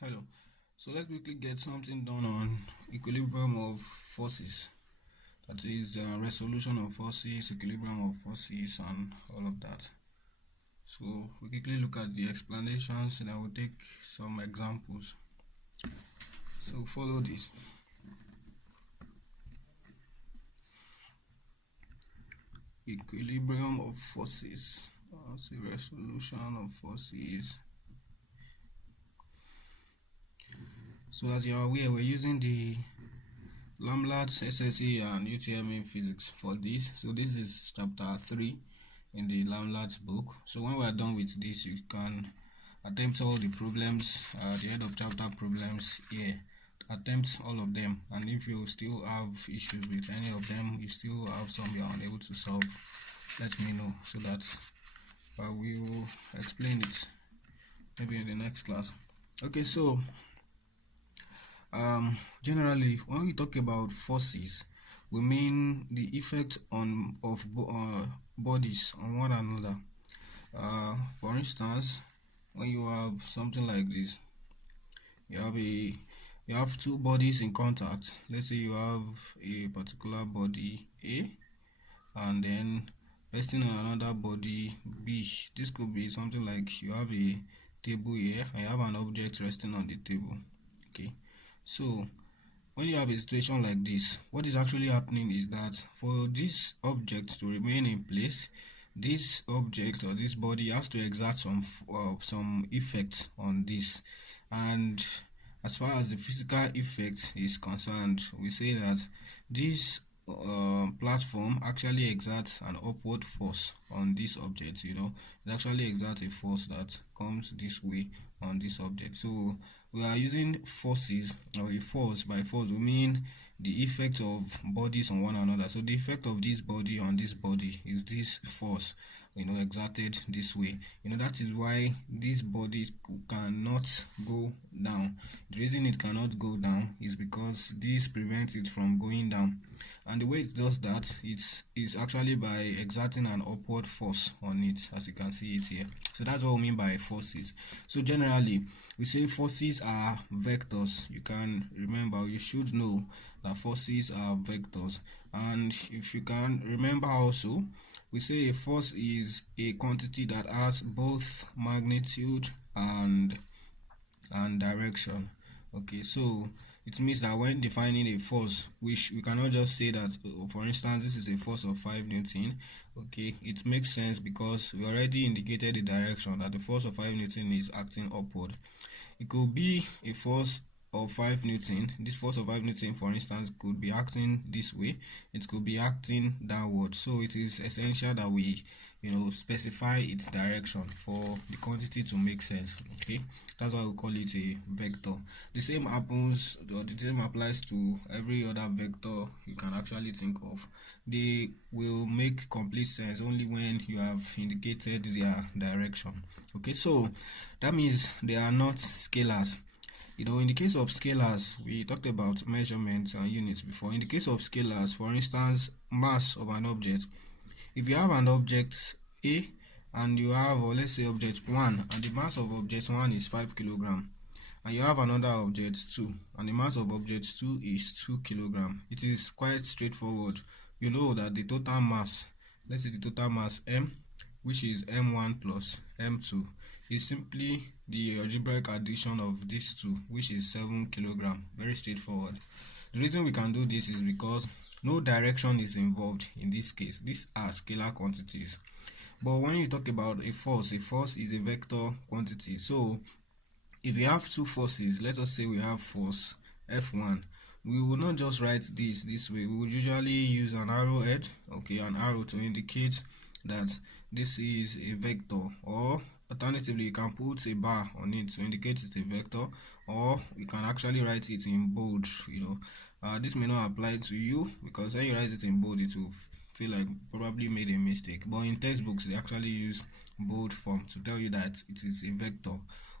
Hello. So let's quickly get something done on equilibrium of forces. That is resolution of forces, equilibrium of forces, and all of that. So we quickly look at the explanations and I will take some examples. So follow this. Equilibrium of forces. That's the resolution of forces. So as you are aware, we're using the Lambert's SSE and UTME physics for this. So this is chapter 3 in the Lambert's book. So when we are done with this, you can attempt all the problems, the end of chapter problems here. Attempt all of them, and if you still have issues with any of them, you still have some you are unable to solve, let me know so that we will explain it maybe in the next class. Okay, so generally when we talk about forces, we mean the effect of bodies on one another. For instance, when you have something like this, you have two bodies in contact. Let's say you have a particular body A and then resting on another body B. This could be something like you have a table here and you have an object resting on the table. Okay, so when you have a situation like this, what is actually happening is that for this object to remain in place, this object or this body has to exert some effect on this. And as far as the physical effect is concerned, we say that this platform actually exerts an upward force on this object. It actually exerts a force that comes this way on this object. So we are using forces, or a force. By force we mean the effect of bodies on one another. So the effect of this body on this body is this force exerted this way. That is why this body cannot go down. The reason it cannot go down is because this prevents it from going down, and the way it does that, is actually by exerting an upward force on it, as you can see it here. So that's what we mean by forces. So generally we say forces are vectors. You can remember, you should know that forces are vectors. And if you can remember also, we say a force is a quantity that has both magnitude and direction. Okay, so it means that when defining a force, which we cannot just say that, for instance, this is a force of 5 Newton. Okay, it makes sense because we already indicated the direction, that the force of 5 Newton is acting upward. It could be a force of 5 Newton. This force of 5 Newton, for instance, could be acting this way. It could be acting downward. So it is essential that we specify its direction for the quantity to make sense. Okay, that's why we call it a vector. The same applies to every other vector you can actually think of. They will make complete sense only when you have indicated their direction. Okay, so that means they are not scalars. In the case of scalars, we talked about measurements and units before. In the case of scalars, for instance, mass of an object. If you have an object A and you have, or let's say object 1, and the mass of object 1 is 5 kg, and you have another object 2 and the mass of object 2 is 2 kg, it is quite straightforward. You know that the total mass, let's say the total mass M, which is M1 plus M2, is simply the algebraic addition of these two, which is 7 kg. Very straightforward. The reason we can do this is because no direction is involved in this case. These are scalar quantities. But when you talk about a force is a vector quantity. So if we have two forces, let us say we have force F1, we will not just write this way. We would usually use an arrowhead, an arrow, to indicate that this is a vector, or alternatively you can put a bar on it to indicate it's a vector, or you can actually write it in bold. This may not apply to you because when you write it in bold, it will feel like probably made a mistake, but in textbooks they actually use bold form to tell you that it is a vector.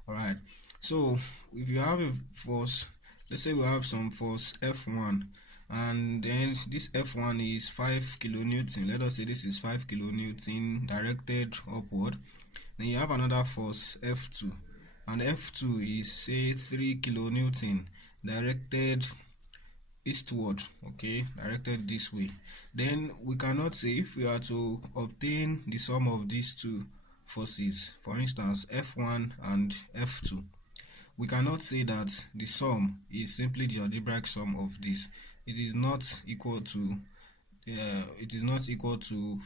Alright, so if you have a force, let's say we have some force F1, and then this F1 is 5 kilonewton. Let us say this is 5 kilonewton directed upward. Then you have another force F2, and F2 is say 3 kilonewton directed eastward, okay, directed this way, then we cannot say, if we are to obtain the sum of these two forces, for instance F1 and F2, we cannot say that the sum is simply the algebraic sum of this. It is not equal to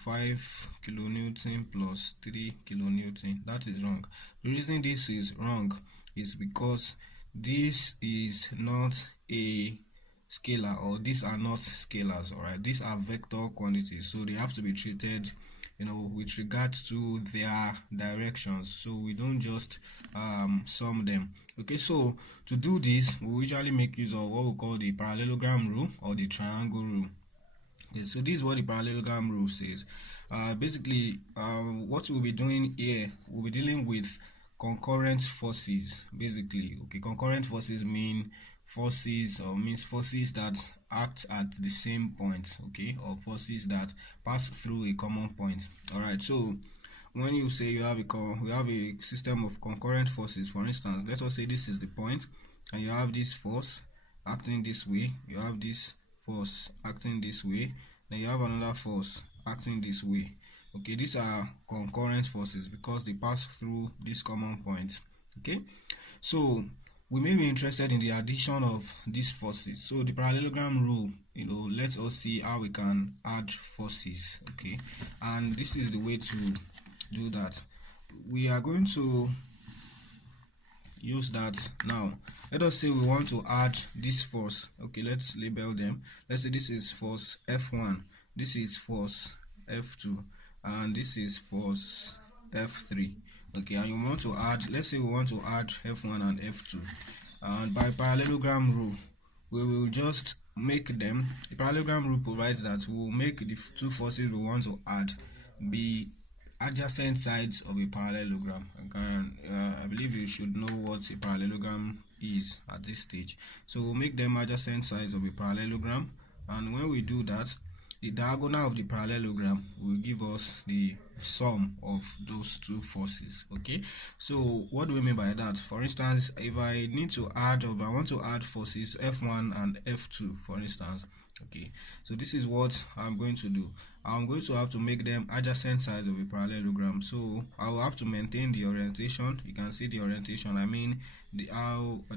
5 kilonewton plus 3 kilonewton. That is wrong. The reason this is wrong is because this is not a scalar, or these are not scalars. All right, these are vector quantities, so they have to be treated with regards to their directions, so we don't just sum them. Okay, so to do this, we usually make use of what we call the parallelogram rule or the triangle rule. Okay, so this is what the parallelogram rule says. Basically, what we'll be doing here, we'll be dealing with concurrent forces. Basically, okay, concurrent forces means forces that act at the same point, okay, or forces that pass through a common point. All right, so when you say we have a system of concurrent forces, for instance, let us say this is the point, and you have this force acting this way, you have this force acting this way, then you have another force acting this way. Okay, these are concurrent forces because they pass through this common point. Okay, so we may be interested in the addition of these forces. So the parallelogram rule, let us see how we can add forces. Okay, and this is the way to do that. We are going to use that now. Let us say we want to add this force. Okay, let's label them. Let's say this is force F1, this is force F2, and this is force F3. Okay, and you want to add, let's say we want to add F1 and F2, and by parallelogram rule we will just make them. The parallelogram rule provides that we will make the two forces we want to add be adjacent sides of a parallelogram. I believe you should know what a parallelogram is at this stage. So we'll make them adjacent sides of a parallelogram, and when we do that, the diagonal of the parallelogram will give us the sum of those two forces. Okay, so what do we mean by that? For instance, if I want to add forces F1 and F2, for instance, okay, so this is what I'm going to do. I'm going to have to make them adjacent sides of a parallelogram, so I will have to maintain the orientation. You can see the orientation, I mean the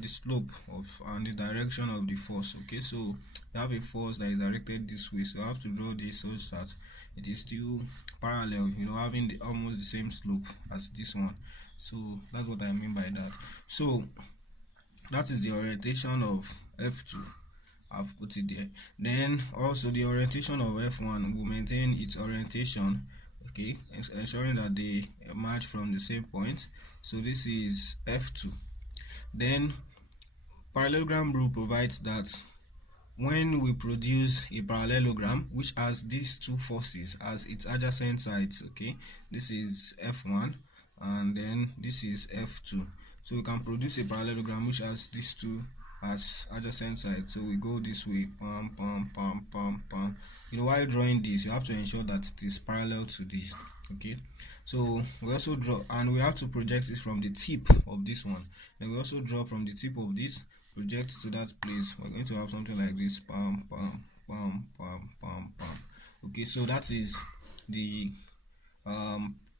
slope of and the direction of the force. Okay, so you have a force that is directed this way, so I have to draw this such that it is still parallel, having almost the same slope as this one. So that's what I mean by that. So that is the orientation of F2. I've put it there. Then also the orientation of F1 will maintain its orientation, okay, ensuring that they emerge from the same point. So this is F2. Then parallelogram rule provides that when we produce a parallelogram which has these two forces as its adjacent sides, okay, this is F1 and then this is F2, so we can produce a parallelogram which has these two as adjacent sides. So we go this way, pam pam pam pam pam. While drawing this, you have to ensure that it is parallel to this. Okay, so we also draw, and we have to project it from the tip of this one. Then we also draw from the tip of this, project to that place. We're going to have something like this, pam pam pam pam pam pam. Okay, so that is the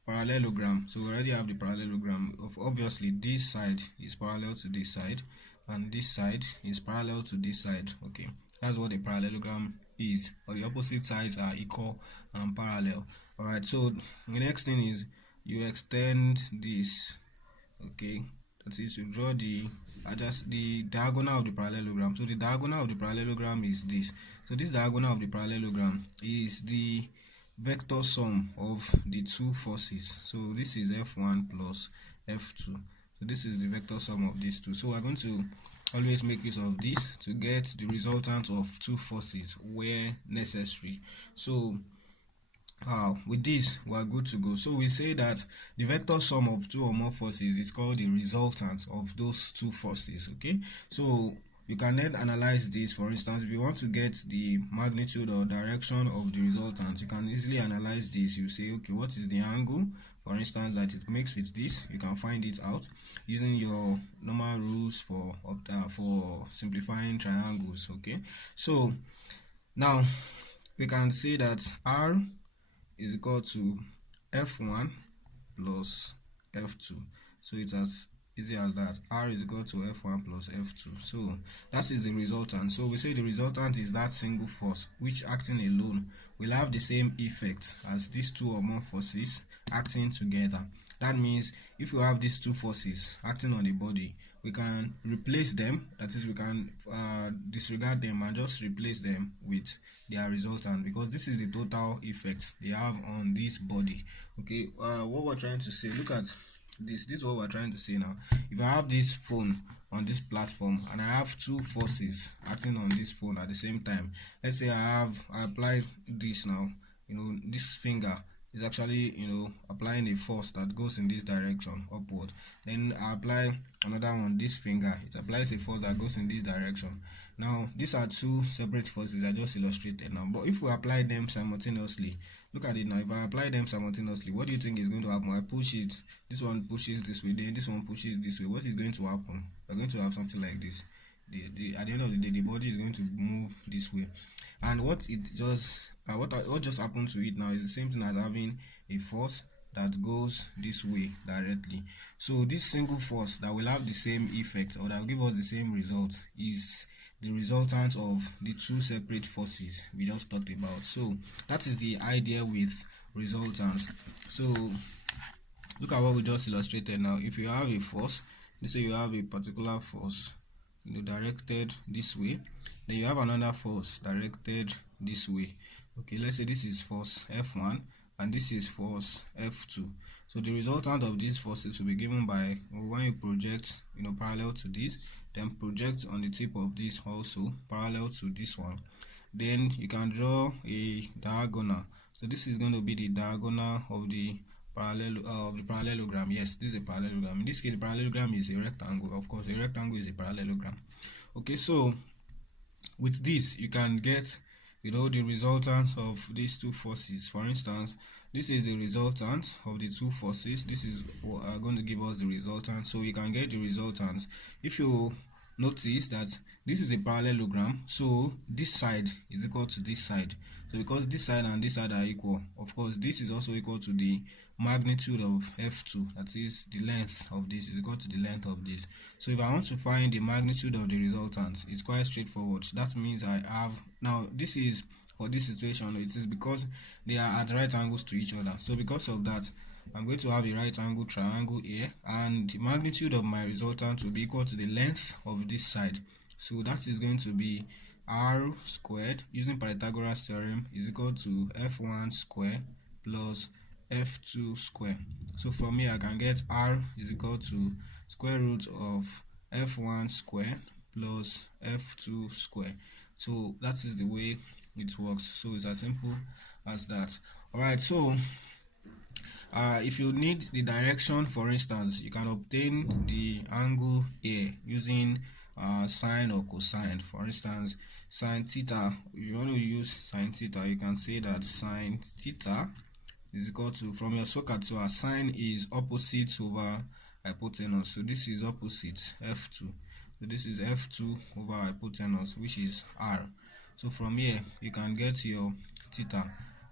parallelogram. So we already have the parallelogram. Obviously this side is parallel to this side, and this side is parallel to this side. Okay, that's what a parallelogram is, or the opposite sides are equal and parallel. All right, so the next thing is you extend this. Okay, that is, you draw the diagonal of the parallelogram. So the diagonal of the parallelogram is this. So this diagonal of the parallelogram is the vector sum of the two forces. So this is F1 plus F2. So this is the vector sum of these two. So we're going to always make use of this to get the resultant of two forces where necessary. So with this we are good to go. So we say that the vector sum of two or more forces is called the resultant of those two forces. Okay, so you can then analyze this. For instance, if you want to get the magnitude or direction of the resultant, you can easily analyze this. You say, okay, what is the angle for instance, that it makes with this, you can find it out using your normal rules for simplifying triangles. Okay, so now we can say that R is equal to F1 plus F2. So it's as easy as that. R is equal to F1 plus F2. So that is the resultant. So we say the resultant is that single force which, acting alone, will have the same effect as these two or more forces acting together. That means if you have these two forces acting on the body, we can replace them, that is, we can disregard them and just replace them with their resultant, because this is the total effect they have on this body. Okay, what we're trying to say, look at this is what we're trying to say now. If I have this phone on this platform and I have two forces acting on this phone at the same time, let's say I apply this now, this finger is actually applying a force that goes in this direction upward. Then I apply another one, this finger, it applies a force that goes in this direction. Now these are two separate forces I just illustrated now, but if we apply them simultaneously, look at it now. If I apply them simultaneously, what do you think is going to happen? I push it, this one pushes this way, then this one pushes this way. What is going to happen? We're going to have something like this. At the end of the day, the body is going to move this way, and what just happened to it now is the same thing as having a force that goes this way directly. So this single force that will have the same effect, or that will give us the same result, is the resultant of the two separate forces we just talked about. So that is the idea with resultants. So look at what we just illustrated now. If you have a force, let's say you have a particular force directed this way, then you have another force directed this way. Okay, let's say this is force F1 and this is force F2. So the resultant of these forces will be given by, when you project parallel to this, then project on the tip of this also parallel to this one, then you can draw a diagonal. So this is going to be the diagonal of the parallelogram. Yes, this is a parallelogram. In this case, the parallelogram is a rectangle. Of course, a rectangle is a parallelogram. Okay, so with this you can get the resultant of these two forces. For instance, this is the resultant of the two forces. This is going to give us the resultant. So you can get the resultant if you notice that this is a parallelogram, so this side is equal to this side. So because this side and this side are equal, of course this is also equal to the magnitude of F2, that is the length of this is equal to the length of this. So if I want to find the magnitude of the resultant, it's quite straightforward. That means I have, now this is for this situation, it is because they are at right angles to each other. So because of that, I'm going to have a right angle triangle here, and the magnitude of my resultant will be equal to the length of this side. So that is going to be r squared, using Pythagoras theorem, is equal to f1 square plus f2 square. So from here I can get r is equal to square root of f1 square plus f2 square. So that is the way it works. So it's as simple as that. Alright, so if you need the direction, for instance, you can obtain the angle here using sine or cosine. For instance, sine theta, if you want to use sine theta, you can say that sine theta is equal to, from your socket, so sine is opposite over hypotenuse. So this is opposite f2. So this is f2 over hypotenuse, which is r. So from here you can get your theta.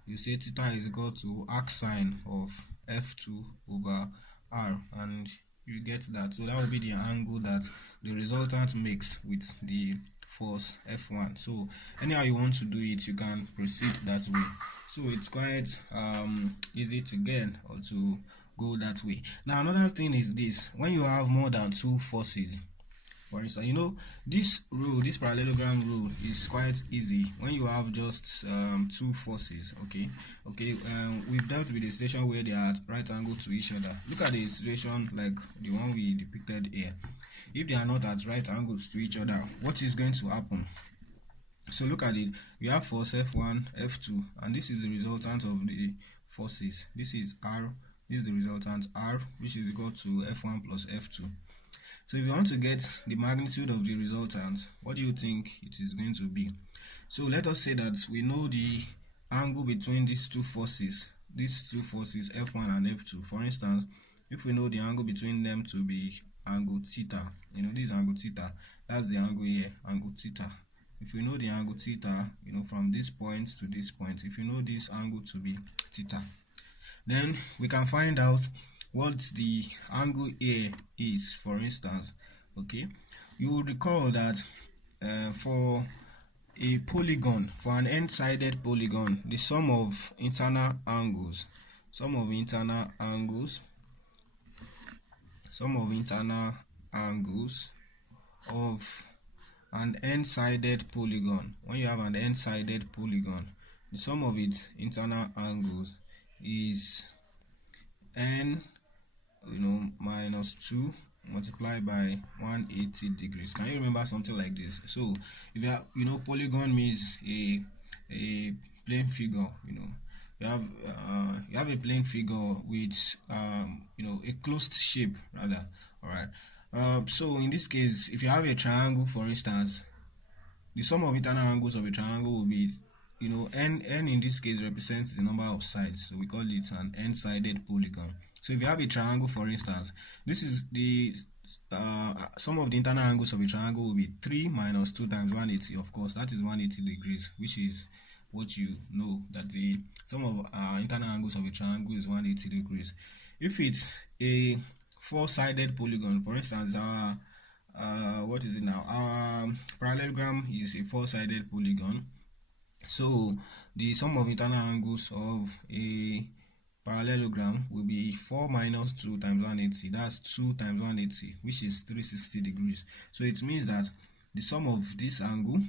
You say theta is equal to arc sine of f2 over r, and you get that. So that will be the angle that the resultant makes with the force f1. So anyhow you want to do it, you can proceed that way. So it's quite easy to get or to go that way. Now another thing is this: when you have more than two forces, for instance, this rule, this parallelogram rule, is quite easy when you have just two forces. We've dealt with a situation where they are at right angle to each other. Look at the situation like the one we depicted here. If they are not at right angles to each other, what is going to happen? So look at it. We have force F1, F2, and this is the resultant of the forces. This is R. This is the resultant R, which is equal to F1 plus F2. So if you want to get the magnitude of the resultant, what do you think it is going to be? So let us say that we know the angle between these two forces these two forces F1 and F2. For instance, if we know the angle between them to be angle theta, this is angle theta, that's the angle here, angle theta. If we know the angle theta, from this point to this point, if you know this angle to be theta, then we can find out what the angle here is. For instance, okay, you will recall that for a polygon, for an n-sided polygon, the sum of internal angles of an n-sided polygon, when you have an n-sided polygon, the sum of its internal angles is n minus 2 multiplied by 180 degrees. Can you remember something like this? So if you have, polygon means a plane figure. You have a plane figure with a closed shape rather. All right. So in this case, if you have a triangle, for instance, the sum of internal angles of a triangle will be, n in this case represents the number of sides, so we call it an n-sided polygon. So if you have a triangle, for instance, this is the sum of the internal angles of a triangle will be 3 minus 2 times 180. Of course, that is 180 degrees, which is what you know, that the sum of internal angles of a triangle is 180 degrees. If it's a four-sided polygon, for instance, what is it now? Our parallelogram is a four-sided polygon. So the sum of internal angles of a parallelogram will be 4 minus 2 times 180. That's 2 times 180, which is 360 degrees. So it means that the sum of this angle,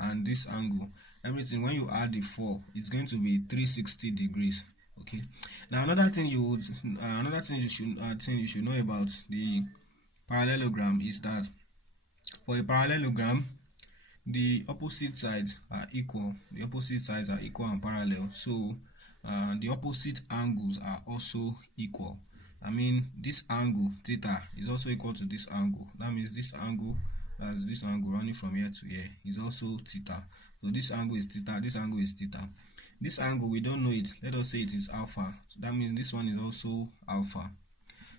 and this angle, everything, when you add the 4, it's going to be 360 degrees. Okay. Now another thing you should know about the parallelogram is that for a parallelogram, the opposite sides are equal. And parallel. So the opposite angles are also equal. I mean, this angle theta is also equal to this angle. That means this angle, that's this angle running from here to here, is also theta. So this angle is theta, this angle is theta. This angle, we don't know it. Let us say it is alpha. So that means this one is also alpha.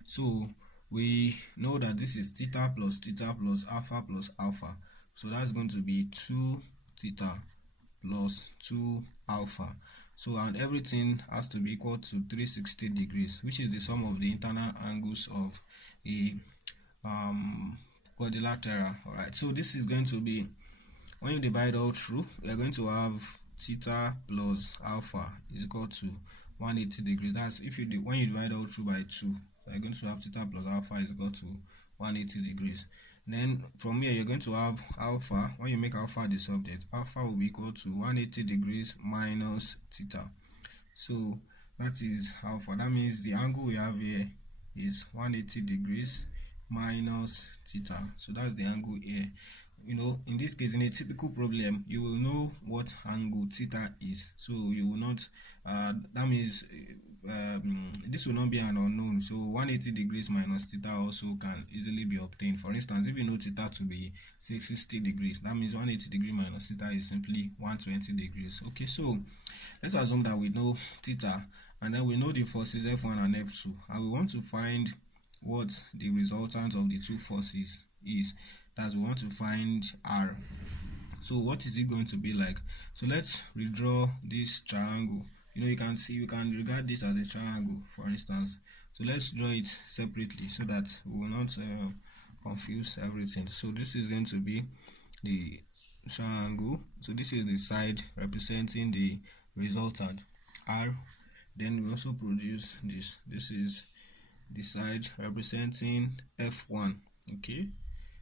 So we know that this is theta plus alpha plus alpha. So that's going to be 2 theta plus 2 alpha. So, and everything has to be equal to 360 degrees, which is the sum of the internal angles of a quadrilateral. Alright, so this is going to be, when you divide all through, we are going to have theta plus alpha is equal to 180 degrees. That's if when you divide all through by 2, so you're going to have theta plus alpha is equal to 180 degrees. Then from here, you're going to have alpha. When you make alpha the subject, alpha will be equal to 180 degrees minus theta. So that is alpha. That means the angle we have here is 180 degrees minus theta. So that's the angle here. In this case, in a typical problem, you will know what angle theta is. So you will not, that means this will not be an unknown. So 180 degrees minus theta also can easily be obtained. For instance, if you know theta to be 60 degrees, that means 180 degrees minus theta is simply 120 degrees. Okay, so let's assume that we know theta, and then we know the forces F1 and F2, and we want to find what the resultant of the two forces is. That we want to find R. So what is it going to be like? So let's redraw this triangle. You can see, we can regard this as a triangle, for instance. So let's draw it separately so that we will not confuse everything. So this is going to be the triangle. So this is the side representing the resultant R. Then we also produce this. This is the side representing F1. Okay.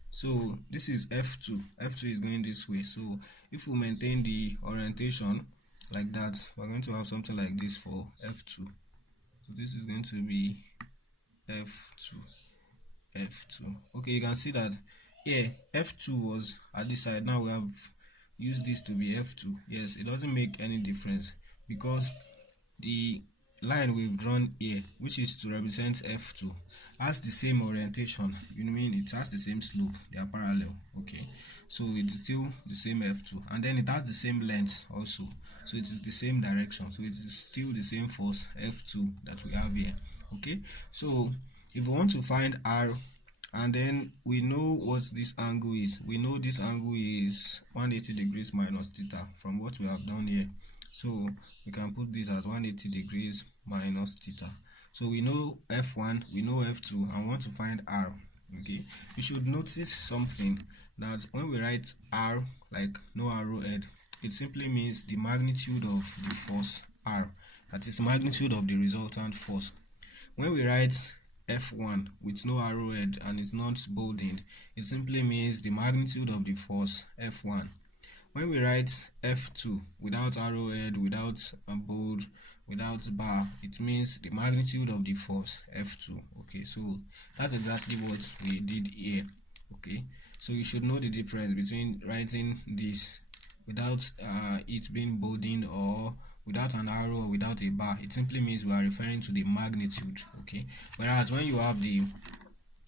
So this is F2. F2 is going this way. So if we maintain the orientation like that, we're going to have something like this for F2. So this is going to be F2. Okay, you can see that here F2 was at this side. Now we have used this to be F2. Yes, it doesn't make any difference because the line we've drawn here, which is to represent F2, has the same orientation. It has the same slope. They are parallel. Okay, so it is still the same f2, and then it has the same length also, so it is the same direction, so it is still the same force f2 that we have here. Okay, so if we want to find r, and then we know what this angle is, we know this angle is 180 degrees minus theta from what we have done here, so we can put this as 180 degrees minus theta. So we know f1, we know f2, and we want to find r. Okay, you should notice something, that when we write r like no arrowhead, it simply means the magnitude of the force r, that is magnitude of the resultant force. When we write f1 with no arrowhead and it's not bolded, it simply means the magnitude of the force f1. When we write f2 without arrowhead, without a bold, without bar, it means the magnitude of the force f2. Okay, so that's exactly what we did here. Okay, so you should know the difference between writing this without it being bolded, or without an arrow, or without a bar. It simply means we are referring to the magnitude. Okay, whereas when you have the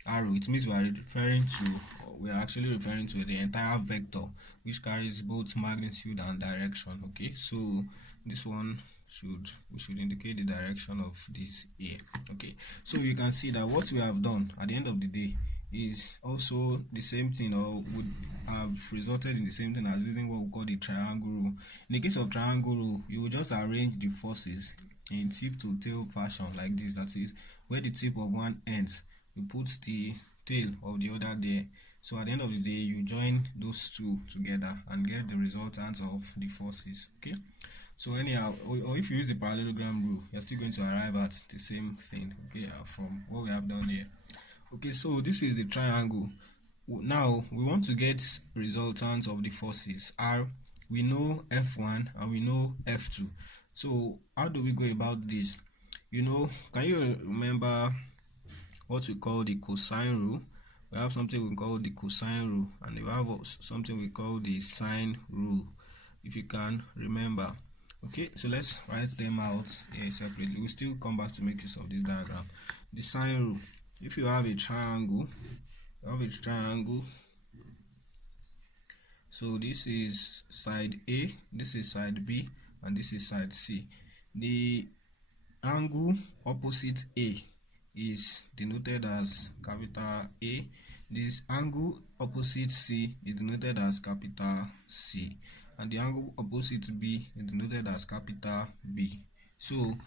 arrow, it means we are actually referring to the entire vector, which carries both magnitude and direction. Okay, so this one we should indicate the direction of this here. Okay, so you can see that what we have done at the end of the day is also the same thing, or would have resulted in the same thing as using what we call the triangle rule. In the case of triangle rule, you will just arrange the forces in tip to tail fashion like this, that is, where the tip of one ends, you put the tail of the other there. So at the end of the day, you join those two together and get the resultant of the forces. Okay, so anyhow, or if you use the parallelogram rule, you're still going to arrive at the same thing. Okay, from what we have done here. Okay, so this is the triangle. Now we want to get resultants of the forces r. We know f1 and we know f2. So how do we go about this? Can you remember what we call the cosine rule? We have something we call the cosine rule, and we have something we call the sine rule, if you can remember. Okay, so let's write them out here separately. We'll still come back to make use of this diagram. The sine rule: if you have a triangle, so this is side A, this is side B, and this is side C. The angle opposite A is denoted as capital A. This angle opposite C is denoted as capital C, and the angle opposite B is denoted as capital B. So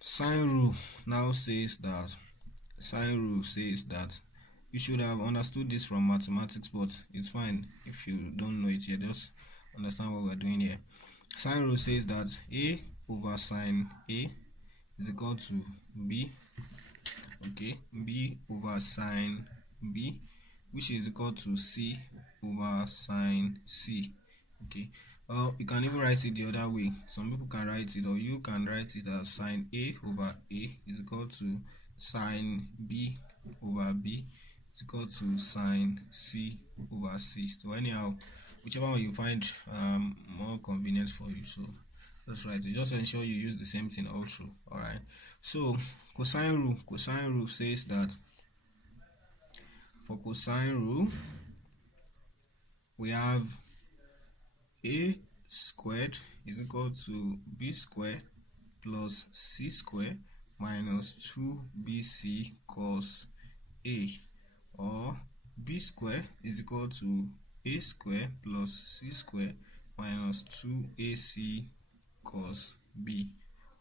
sine rule now says that you should have understood this from mathematics, but it's fine if you don't know it yet. Just understand what we're doing here. Sine rule says that A over sine A is equal to B. Okay, B over sine B, which is equal to C over sine C. Okay, you can even write it the other way. Some people can write it, or you can write it as sine A over A is equal to sine B over B is equal to sine C over C. So anyhow, whichever one you find more convenient for you, so that's right. You just ensure you use the same thing all through. All right. So cosine rule says that for cosine rule we have A squared is equal to B squared plus C squared minus 2BC cos A, or B squared is equal to A squared plus C squared minus 2AC cos B,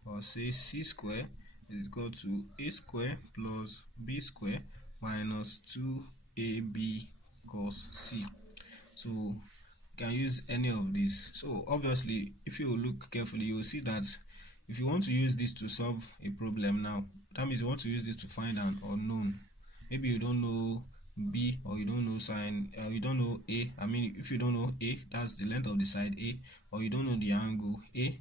or say C squared is equal to A squared plus B squared minus 2AB cos C. So you can use any of these. So obviously, if you look carefully, you will see that if you want to use this to solve a problem now, that means you want to use this to find an unknown. Maybe you don't know B, or you don't know sine, or you don't know A. I mean, if you don't know A, that's the length of the side A, or you don't know the angle A.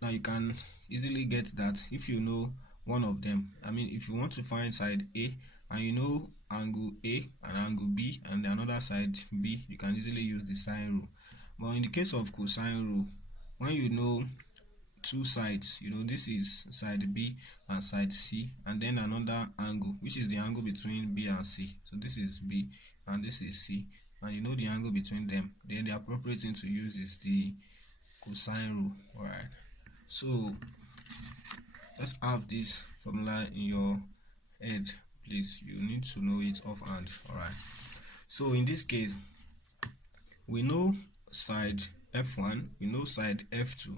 Now you can easily get that if you know one of them. I mean, if you want to find side A and you know angle A and angle B and another side B, you can easily use the sine rule. But in the case of cosine rule, when you know two sides. This is side B and side C, and then another angle, which is the angle between B and C. So this is B and this is C, and the angle between them. Then the appropriate thing to use is the cosine rule. Alright, so let's have this formula in your head, please. You need to know it offhand. Alright, so in this case, we know side F1, we know side F2,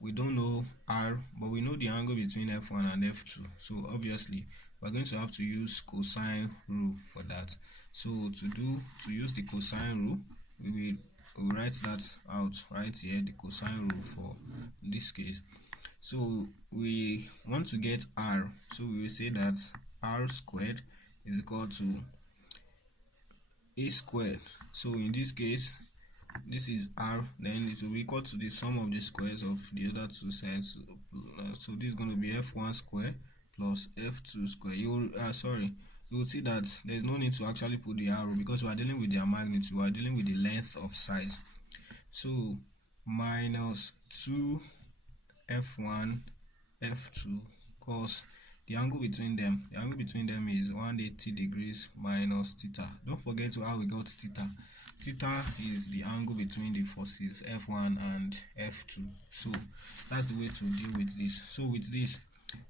we don't know R, but we know the angle between F1 and F2. So obviously we're going to have to use cosine rule for that. So to use the cosine rule, we will write that out right here, the cosine rule for this case. So we want to get R, so we will say that R squared is equal to A squared. So in this case, this is R, then it will be equal to the sum of the squares of the other two sides. So this is going to be F1 square plus F2 square. You will see that there's no need to actually put the arrow because we are dealing with their magnitude, we are dealing with the length of sides. So minus 2 F1 F2 cos the angle between them is 180 degrees minus theta. Don't forget how we got theta. Theta is the angle between the forces F1 and F2. So that's the way to deal with this. So with this,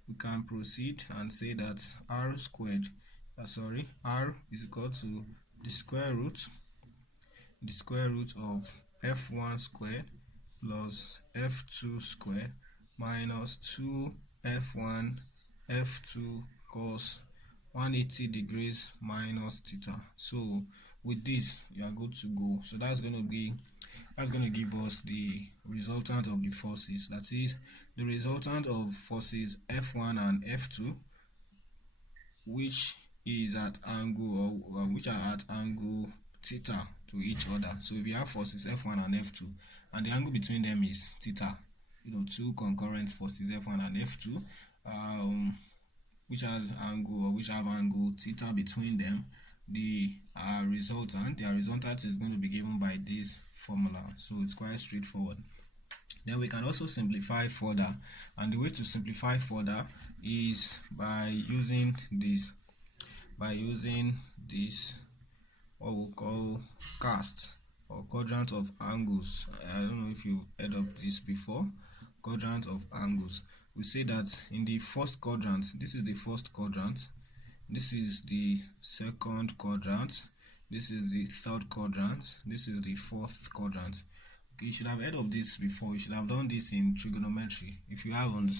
we can proceed and say that R is equal to the square root of F1 squared plus F2 squared minus 2 F1 F2 cos 180 degrees minus theta. So with this, you are good to go. So that's going to give us the resultant of the forces. That is the resultant of forces F1 and F2, which is at angle or which are at angle theta to each other. So if you have forces F1 and F2 and the angle between them is theta, two concurrent forces F1 and F2, which have angle theta between them, their resultant is going to be given by this formula. So it's quite straightforward. Then we can also simplify further, and the way to simplify further is by using this what we call cast or quadrant of angles. I don't know if you've heard of this before. Quadrant of angles. We say that in the first quadrant, this is the first quadrant, this is the second quadrant, this is the third quadrant, this is the fourth quadrant. Okay, you should have heard of this before. You should have done this in trigonometry. If you haven't,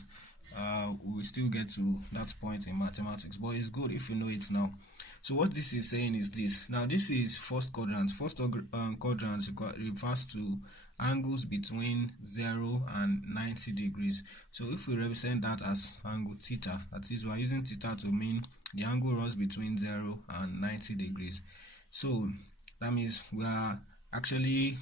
we will still get to that point in mathematics, but it's good if you know it now. So what this is saying is this. Now this is first quadrant. First quadrant refers to angles between 0 and 90 degrees. So if we represent that as angle theta, that is, we are using theta to mean the angle runs between 0 and 90 degrees. So that means we are actually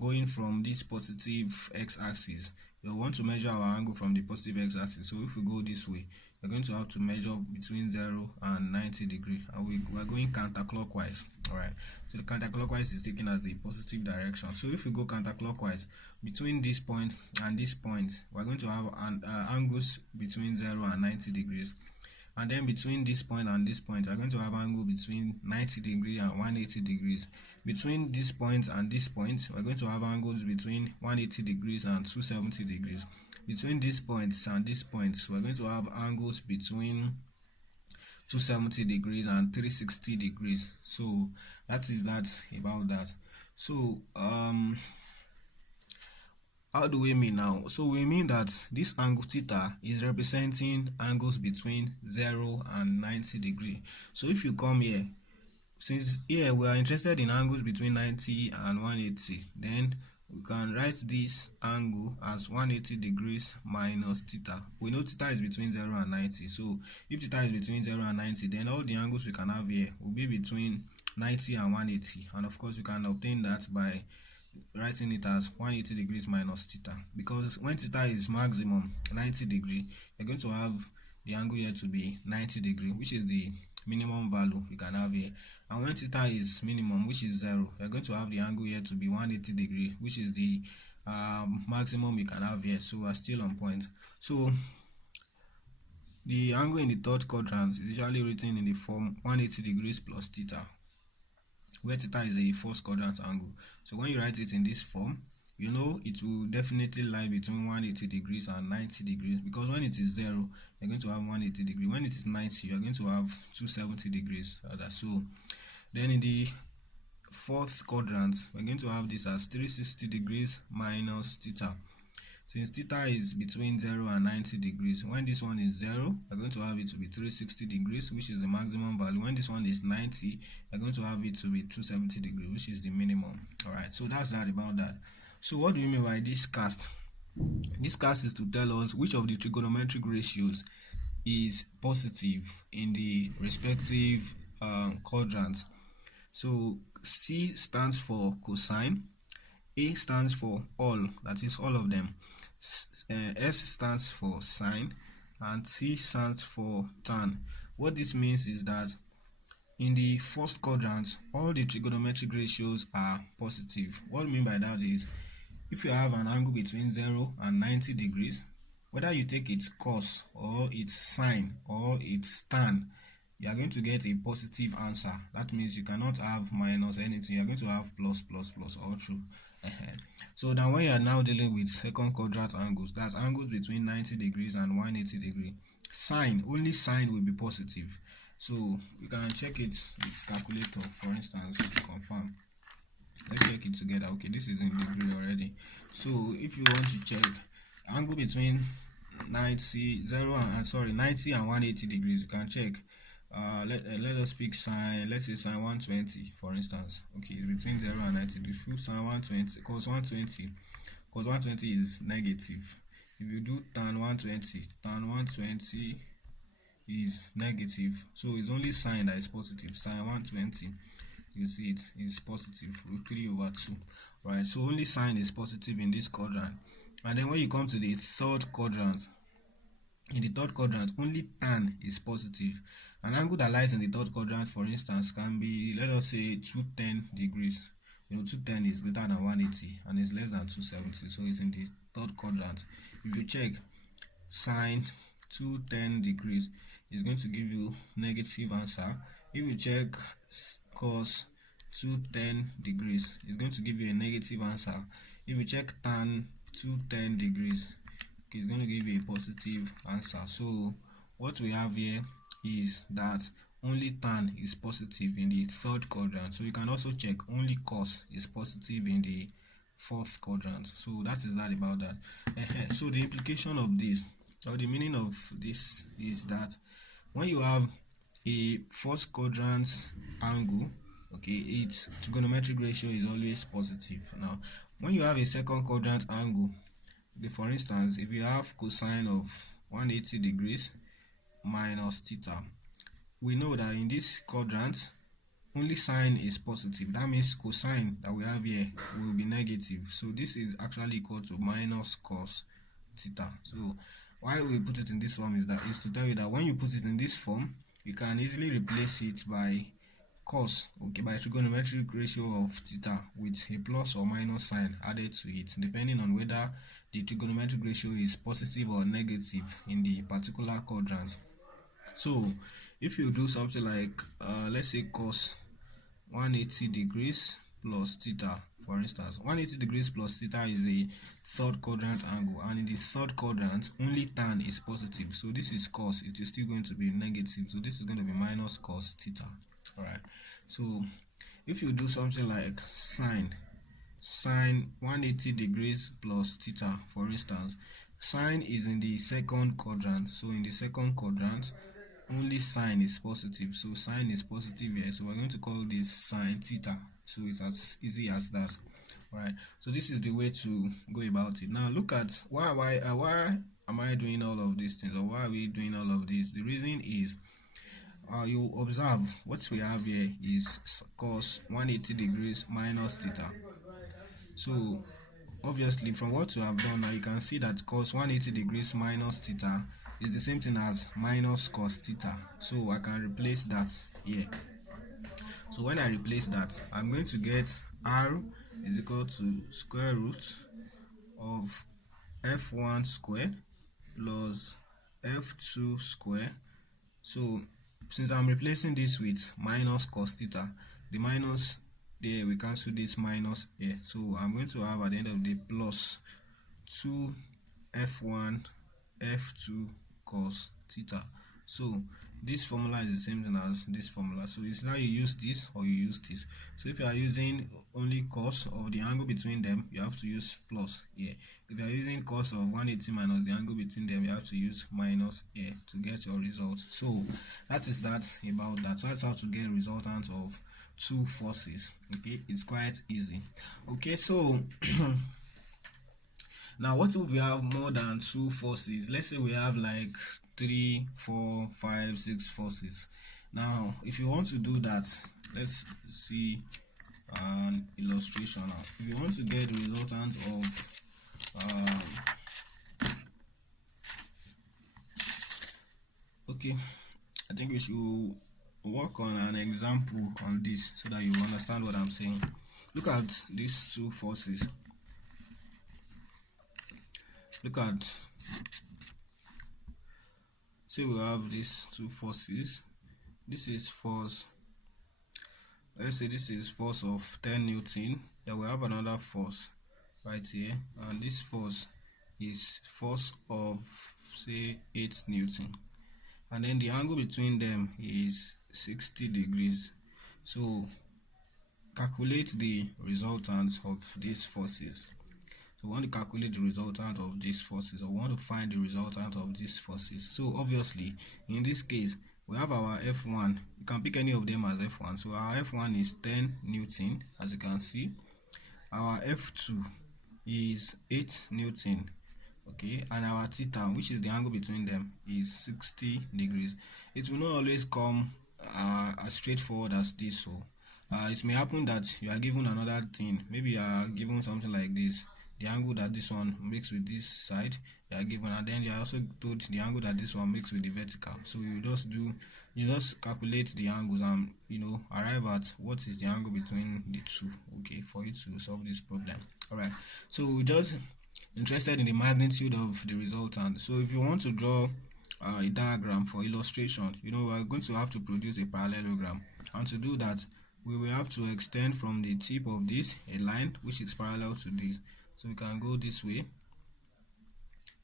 going from this positive x-axis. We want to measure our angle from the positive x-axis. So if we go this way, we're going to have to measure between 0 and 90 degrees, and we're going counterclockwise. Alright, so the counterclockwise is taken as the positive direction. So if we go counterclockwise between this point and this point, we're going to have angles between 0 and 90 degrees. And then between this point and this point, we're going to have angle between 90 degrees and 180 degrees. Between this point and this point, we're going to have angles between 180 degrees and 270 degrees. Between these points and these points, we're going to have angles between 270 degrees and 360 degrees. So that is that about that. So how do we mean now? So we mean that this angle theta is representing angles between 0 and 90 degrees. So if you come here, since here we are interested in angles between 90 and 180, then we can write this angle as 180 degrees minus theta. We know theta is between 0 and 90. So if theta is between 0 and 90, then all the angles we can have here will be between 90 and 180. And of course, we can obtain that by writing it as 180 degrees minus theta, because when theta is maximum 90 degree, you're going to have the angle here to be 90 degree, which is the minimum value you can have here. And when theta is minimum, which is 0, you're going to have the angle here to be 180 degree, which is the maximum you can have here, so we're still on point. So the angle in the third quadrant is usually written in the form 180 degrees plus theta, where theta is a first quadrant angle. So when you write it in this form, you know it will definitely lie between 180 degrees and 90 degrees, because when it is 0, you're going to have 180 degrees. When it is 90, you're going to have 270 degrees. So then in the fourth quadrant, we're going to have this as 360 degrees minus theta. Since theta is between 0 and 90 degrees, when this one is 0, we're going to have it to be 360 degrees, which is the maximum value. When this one is 90, we're going to have it to be 270 degrees, which is the minimum. Alright, so that's that about that. So what do you mean by this cast? This cast is to tell us which of the trigonometric ratios is positive in the respective quadrants. So C stands for cosine, A stands for all, that is all of them, S stands for sine, and T stands for tan. What this means is that in the first quadrant, all the trigonometric ratios are positive. What I mean by that is, if you have an angle between 0 and 90 degrees, whether you take its cos or its sine or its tan, you are going to get a positive answer. That means you cannot have minus anything. You are going to have plus, plus, plus, all true. So now when you are now dealing with second quadrant angles, that's angles between 90 degrees and 180 degrees, sine, only sine will be positive. So you can check it with calculator, for instance, to confirm. Let's check it together. Okay, this is in degree already. So if you want to check angle between 90 and 180 degrees, you can check. Let us pick sine, let's say sine 120, for instance. Okay, between 0 and 90 degrees. Sine 120, cos 120 is negative. If you do tan 120, tan 120 is negative. So it's only sine that is positive. Sine 120, you see it is positive, root 3 over 2. Right, so only sine is positive in this quadrant. And then when you come to the third quadrant, in the third quadrant, only tan is positive. An angle that lies in the third quadrant, for instance, can be, let us say, 210 degrees. 210 is greater than 180 and is less than 270, so it's in the third quadrant. If you check sine 210 degrees, it's going to give you negative answer. If you check cos 210 degrees, it's going to give you a negative answer. If you check tan 210 degrees, it's going to give you a positive answer. So what we have here is that only tan is positive in the third quadrant. So you can also check only cos is positive in the fourth quadrant. So that is that about that. So the implication of this, or the meaning of this, is that when you have a first quadrant angle, okay, its trigonometric ratio is always positive. Now when you have a second quadrant angle, for instance, if you have cosine of 180 degrees minus theta, we know that in this quadrant only sine is positive. That means cosine that we have here will be negative. So this is actually equal to minus cos theta. So why we put it in this form is to tell you that when you put it in this form, you can easily replace it by cos, okay, by trigonometric ratio of theta with a plus or minus sign added to it, depending on whether the trigonometric ratio is positive or negative in the particular quadrant. So if you do something like let's say cos 180 degrees plus theta, for instance, 180 degrees plus theta is a third quadrant angle, and in the third quadrant only tan is positive. So this is cos, it is still going to be negative, so this is going to be minus cos theta. Alright, so if you do something like sine 180 degrees plus theta, for instance, sine is in the second quadrant. So in the second quadrant only sine is positive, so sine is positive here, so we're going to call this sine theta. So it's as easy as that. Alright, so this is the way to go about it. Now look at why am I doing all of these things, or why are we doing all of this? The reason is you observe what we have here is cos 180 degrees minus theta. So obviously from what you have done now, you can see that cos 180 degrees minus theta is the same thing as minus cos theta. So I can replace that here. So when I replace that, I'm going to get r is equal to square root of f1 square plus f2 square. So since I'm replacing this with minus cos theta, the minus there, we cancel this minus here. So I'm going to have at the end of the day plus 2 f1 f2 cos theta. So this formula is the same thing as this formula. So it's now you use this or you use this. So if you are using only cos of the angle between them, you have to use plus here. If you are using cos of 180 minus the angle between them, you have to use minus here to get your result. So that is that about that. So that's how to get resultant of two forces. Okay, it's quite easy. Okay, so now what if we have more than two forces? Let's say we have like 3, 4, 5, 6 forces. Now if you want to do that, let's see an illustration. Now if you want to get the resultant of okay, I think we should work on an example on this so that you understand what I'm saying. Look at these two forces. Look at, say we have these two forces. This is force, let's say this is force of 10 Newton. Then we have another force right here, and this force is force of say 8 Newton, and then the angle between them is 60 degrees. So calculate the resultant of these forces. So we want to calculate the resultant of these forces, or we want to find the resultant of these forces. So obviously in this case we have our F1. You can pick any of them as F1. So our F1 is 10 Newton, as you can see. Our F2 is 8 Newton. Okay, and our theta, which is the angle between them, is 60 degrees. It will not always come as straightforward as this. So it may happen that you are given another thing. Maybe you are given something like this. The angle that this one makes with this side, you are given, and then you are also told the angle that this one makes with the vertical. So you just calculate the angles and arrive at what is the angle between the two. Okay, for you to solve this problem. All right. So we just interested in the magnitude of the resultant. So if you want to draw a diagram for illustration, we are going to have to produce a parallelogram, and to do that we will have to extend from the tip of this a line which is parallel to this. So we can go this way,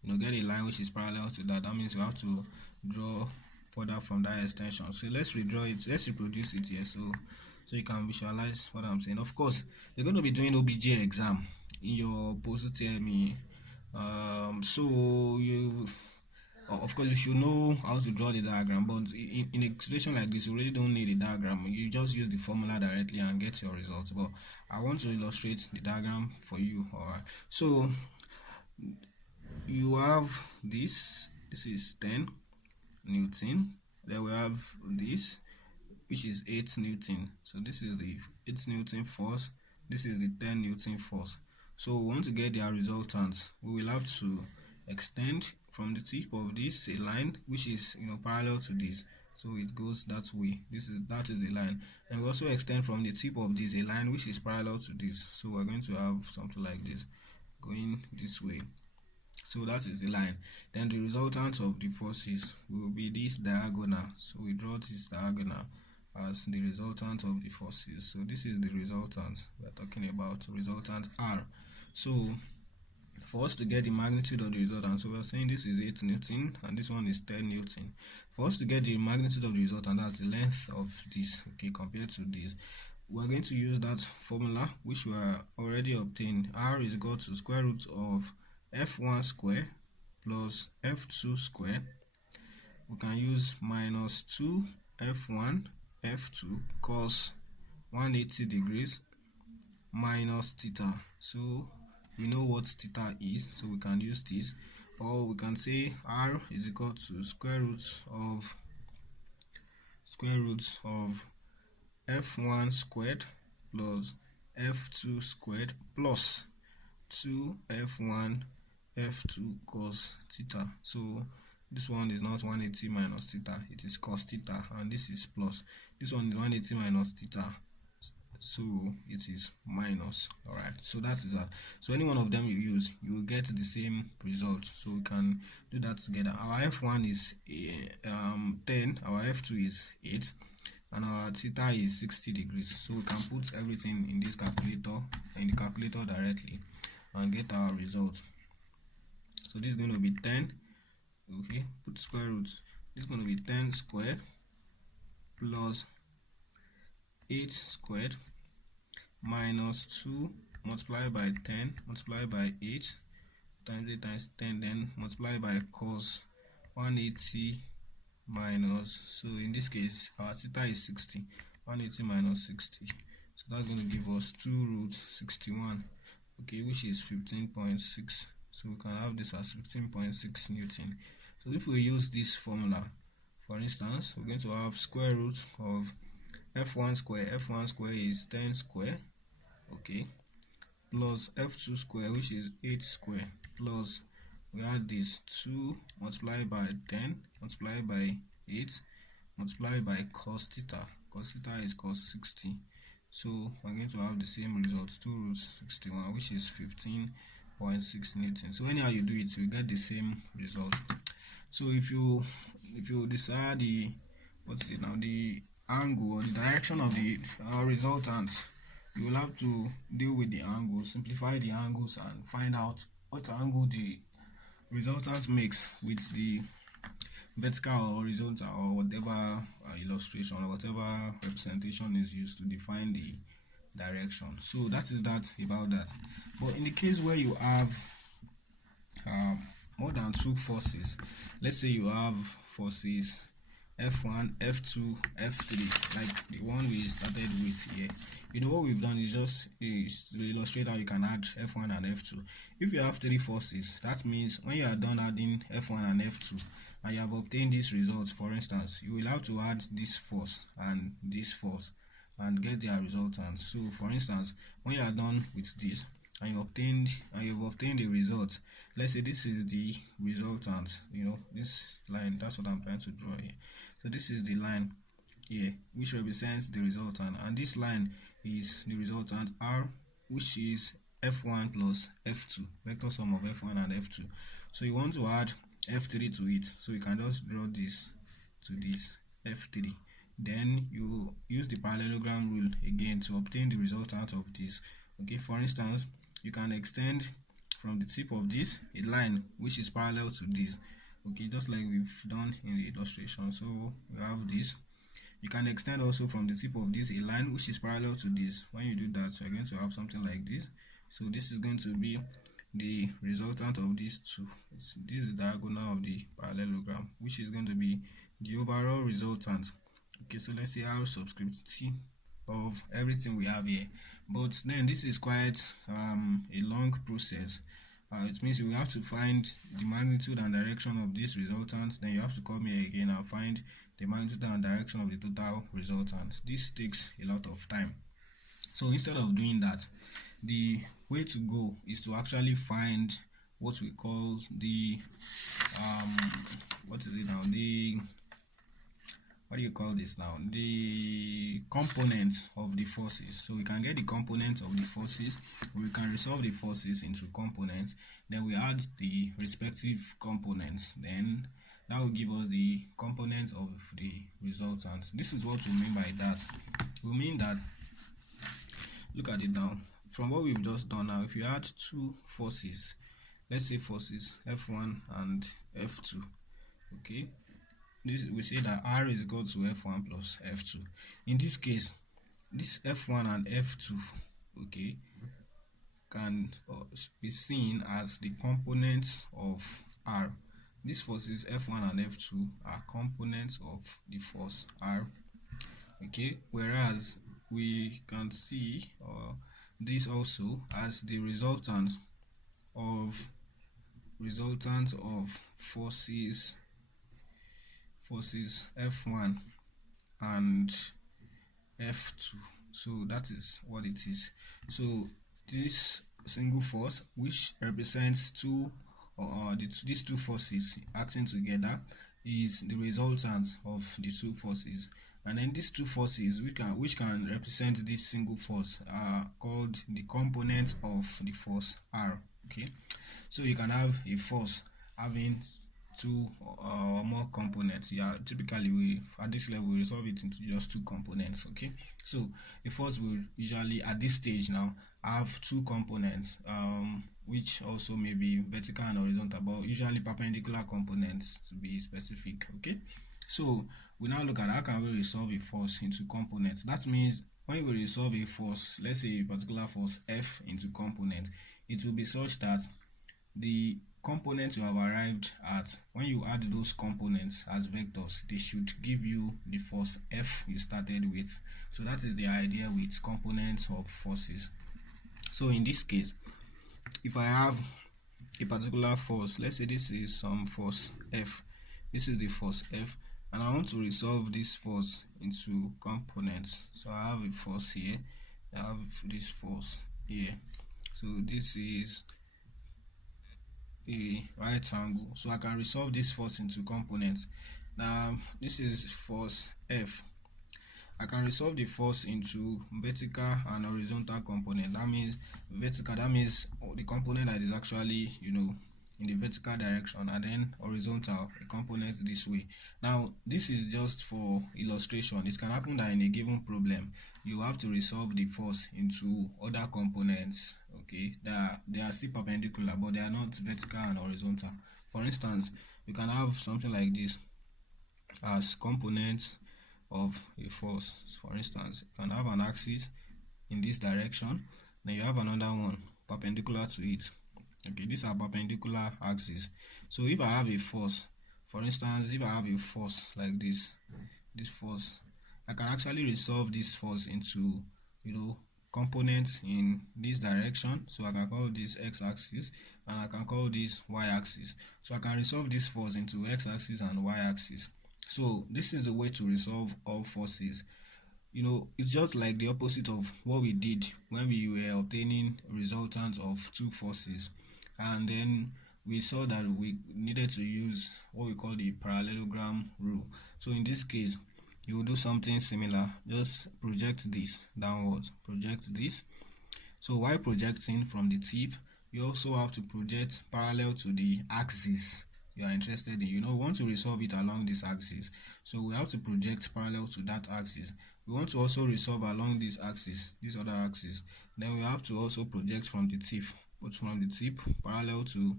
get a line which is parallel to that. That means we have to draw further from that extension. So let's redraw it, let's reproduce it here, so you can visualize what I'm saying. Of course you're going to be doing OBJ exam in your post-TME, so you of course you should know how to draw the diagram, but in a situation like this you really don't need a diagram. You just use the formula directly and get your results. But I want to illustrate the diagram for you. Alright, so you have this is 10 Newton, then we have this which is 8 Newton. So this is the 8 Newton force, this is the 10 Newton force. So we want to get their resultants. We will have to extend from the tip of this a line which is parallel to this, so it goes that way. That is the line. And we also extend from the tip of this a line which is parallel to this, so we're going to have something like this going this way. So that is the line. Then the resultant of the forces will be this diagonal. So we draw this diagonal as the resultant of the forces. So this is the resultant we're talking about, resultant R. So for us to get the magnitude of the resultant, so we're saying this is 8 Newton and this one is 10 Newton. For us to get the magnitude of the resultant, that's the length of this, okay, compared to this, we're going to use that formula which we are already obtained. R is equal to square root of f1 square plus f2 square. We can use minus 2 f1 f2 cos 180 degrees minus theta. So we know what theta is, so we can use this, or we can say R is equal to square root of f1 squared plus f2 squared plus 2 f1 f2 cos theta. So this one is not 180 minus theta, it is cos theta, and this is plus. This one is 180 minus theta, so it is minus. All right, so that is that. So any one of them you use, you will get the same result. So we can do that together. Our f1 is 10, our f2 is 8, and our theta is 60 degrees. So we can put everything in this calculator, in the calculator directly, and get our result. So this is going to be 10. Okay, put square root. This is going to be 10 squared plus 8 squared minus 2 multiplied by 10 multiplied by 8 times 8 times 10, then multiply by cos 180 minus, so in this case our theta is 60, 180 minus 60, so that's going to give us 2 root 61, okay, which is 15.6. so we can have this as 15.6 Newton. So if we use this formula, for instance, we're going to have square root of f1 square. F1 square is 10 square, okay, plus f2 square, which is 8 square, plus we add this 2 multiplied by 10 multiplied by 8 multiplied by cos theta. Cos theta is cos 60. So we're going to have the same result, 2 root 61, which is 15.6 Newton. So anyhow you do it, you get the same result. So if you decide the the angle or the direction of the resultant, you will have to deal with the angles, simplify the angles, and find out what angle the resultant makes with the vertical or horizontal or whatever illustration or whatever representation is used to define the direction. So that is that about that. But in the case where you have more than 2 forces, let's say you have forces F1, F2, F3, like the one we started with here. You know what we've done is just to illustrate how you can add F1 and F2. If you have 3 forces, that means when you are done adding F1 and F2 and you have obtained this result, for instance, you will have to add this force and get their resultant. So for instance, when you are done with this and you've obtained a result, let's say this is the resultant, this line, that's what I'm trying to draw here. So this is the line here which represents the resultant, and this line is the resultant R, which is F1 plus F2, vector sum of F1 and F2. So you want to add F3 to it, so you can just draw this to this F3. Then you use the parallelogram rule again to obtain the resultant of this. Okay, for instance, you can extend from the tip of this a line which is parallel to this, okay, just like we've done in the illustration. So you have this. You can extend also from the tip of this a line which is parallel to this. When you do that, you're going to have something like this. So this is going to be the resultant of these two. This is the diagonal of the parallelogram, which is going to be the overall resultant. Okay, so let's say R subscript T of everything we have here. But then this is quite a long process. It means you have to find the magnitude and direction of this resultant. Then you have to come here again and find the magnitude and direction of the total resultant. This takes a lot of time. So instead of doing that, the way to go is to actually find what we call the what do you call this now? The components of the forces. So we can get the components of the forces, we can resolve the forces into components, then we add the respective components, then that will give us the components of the resultant. This is what we mean by that. We mean that, look at it now, from what we've just done now, if you add 2 forces, let's say forces F1 and F2, okay, we say that R is equal to F1 plus F2. In this case, this F1 and F2, okay, can be seen as the components of R. These forces F1 and F2 are components of the force R, okay, whereas we can see this also as the resultant of forces F1 and F2. So that is what it is. So this single force, which represents these two forces acting together, is the resultant of the two forces, and then these two forces which can represent this single force are called the components of the force R. Okay, so you can have a force having two or more components. Yeah, typically we at this level we resolve it into just two components. Okay, so a force will usually at this stage now have two components, which also may be vertical and horizontal, but usually perpendicular components to be specific. Okay, so we now look at how can we resolve a force into components. That means when we resolve a force, let's say a particular force F into component, it will be such that the components you have arrived at, when you add those components as vectors, they should give you the force F you started with. So that is the idea with components of forces. So in this case, if I have a particular force, let's say this is some force F, this is the force F, and I want to resolve this force into components. So I have a force here, I have this force here, so this is a right angle, so I can resolve this force into components. Now this is force F. I can resolve the force into vertical and horizontal component. That means vertical, that means the component that is actually, in the vertical direction, and then horizontal, a component this way. Now this is just for illustration. It can happen that in a given problem you have to resolve the force into other components. Okay, they are still perpendicular, but they are not vertical and horizontal. For instance, you can have something like this as components of a force. For instance, you can have an axis in this direction, then you have another one perpendicular to it. Okay, these are perpendicular axes. So if I have a force, for instance, if I have a force like this force, I can actually resolve this force into, components in this direction. So I can call this x-axis and I can call this y-axis. So I can resolve this force into x-axis and y-axis. So this is the way to resolve all forces. It's just like the opposite of what we did when we were obtaining resultants of two forces, and then we saw that we needed to use what we call the parallelogram rule. So in this case, you will do something similar. Just project this downwards, project this. So while projecting from the tip, you also have to project parallel to the axis you are interested in. We want to resolve it along this axis, so we have to project parallel to that axis. We want to also resolve along this axis, this other axis, then we have to also project from the tip, but from the tip parallel to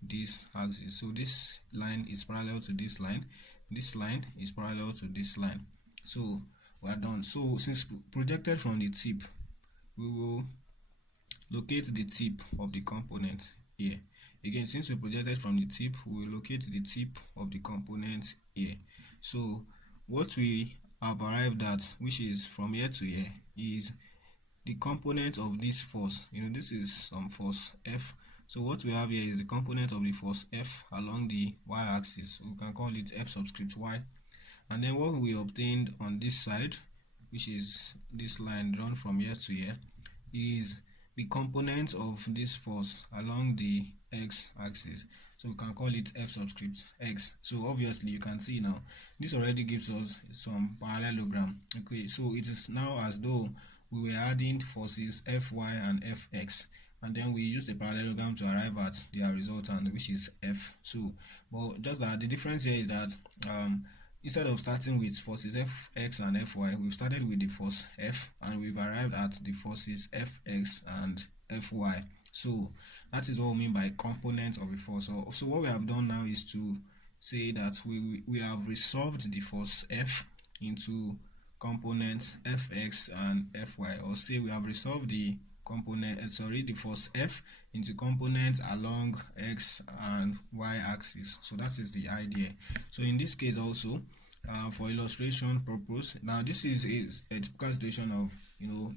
this axis. So this line is parallel to this line is parallel to this line. So we are done. So since projected from the tip, we will locate the tip of the component here. Again, since we projected from the tip, we will locate the tip of the component here. So what we have arrived at, which is from here to here, is the component of this force. This is some force F. So what we have here is the component of the force F along the y-axis. We can call it F subscript y. And then what we obtained on this side, which is this line drawn from here to here, is the component of this force along the x-axis. So we can call it F subscript x. So obviously you can see now this already gives us some parallelogram. Okay, so it is now as though we were adding forces Fy and Fx, and then we use the parallelogram to arrive at their resultant, which is F. So, but just that the difference here is that instead of starting with forces Fx and Fy, we've started with the force F and we've arrived at the forces Fx and Fy. So that is what we mean by components of a force. So what we have done now is to say that we have resolved the force F into components Fx and Fy, or say we have resolved the the force F into components along x and y axis. So that is the idea. So in this case also, for illustration purpose, now this is a typical situation of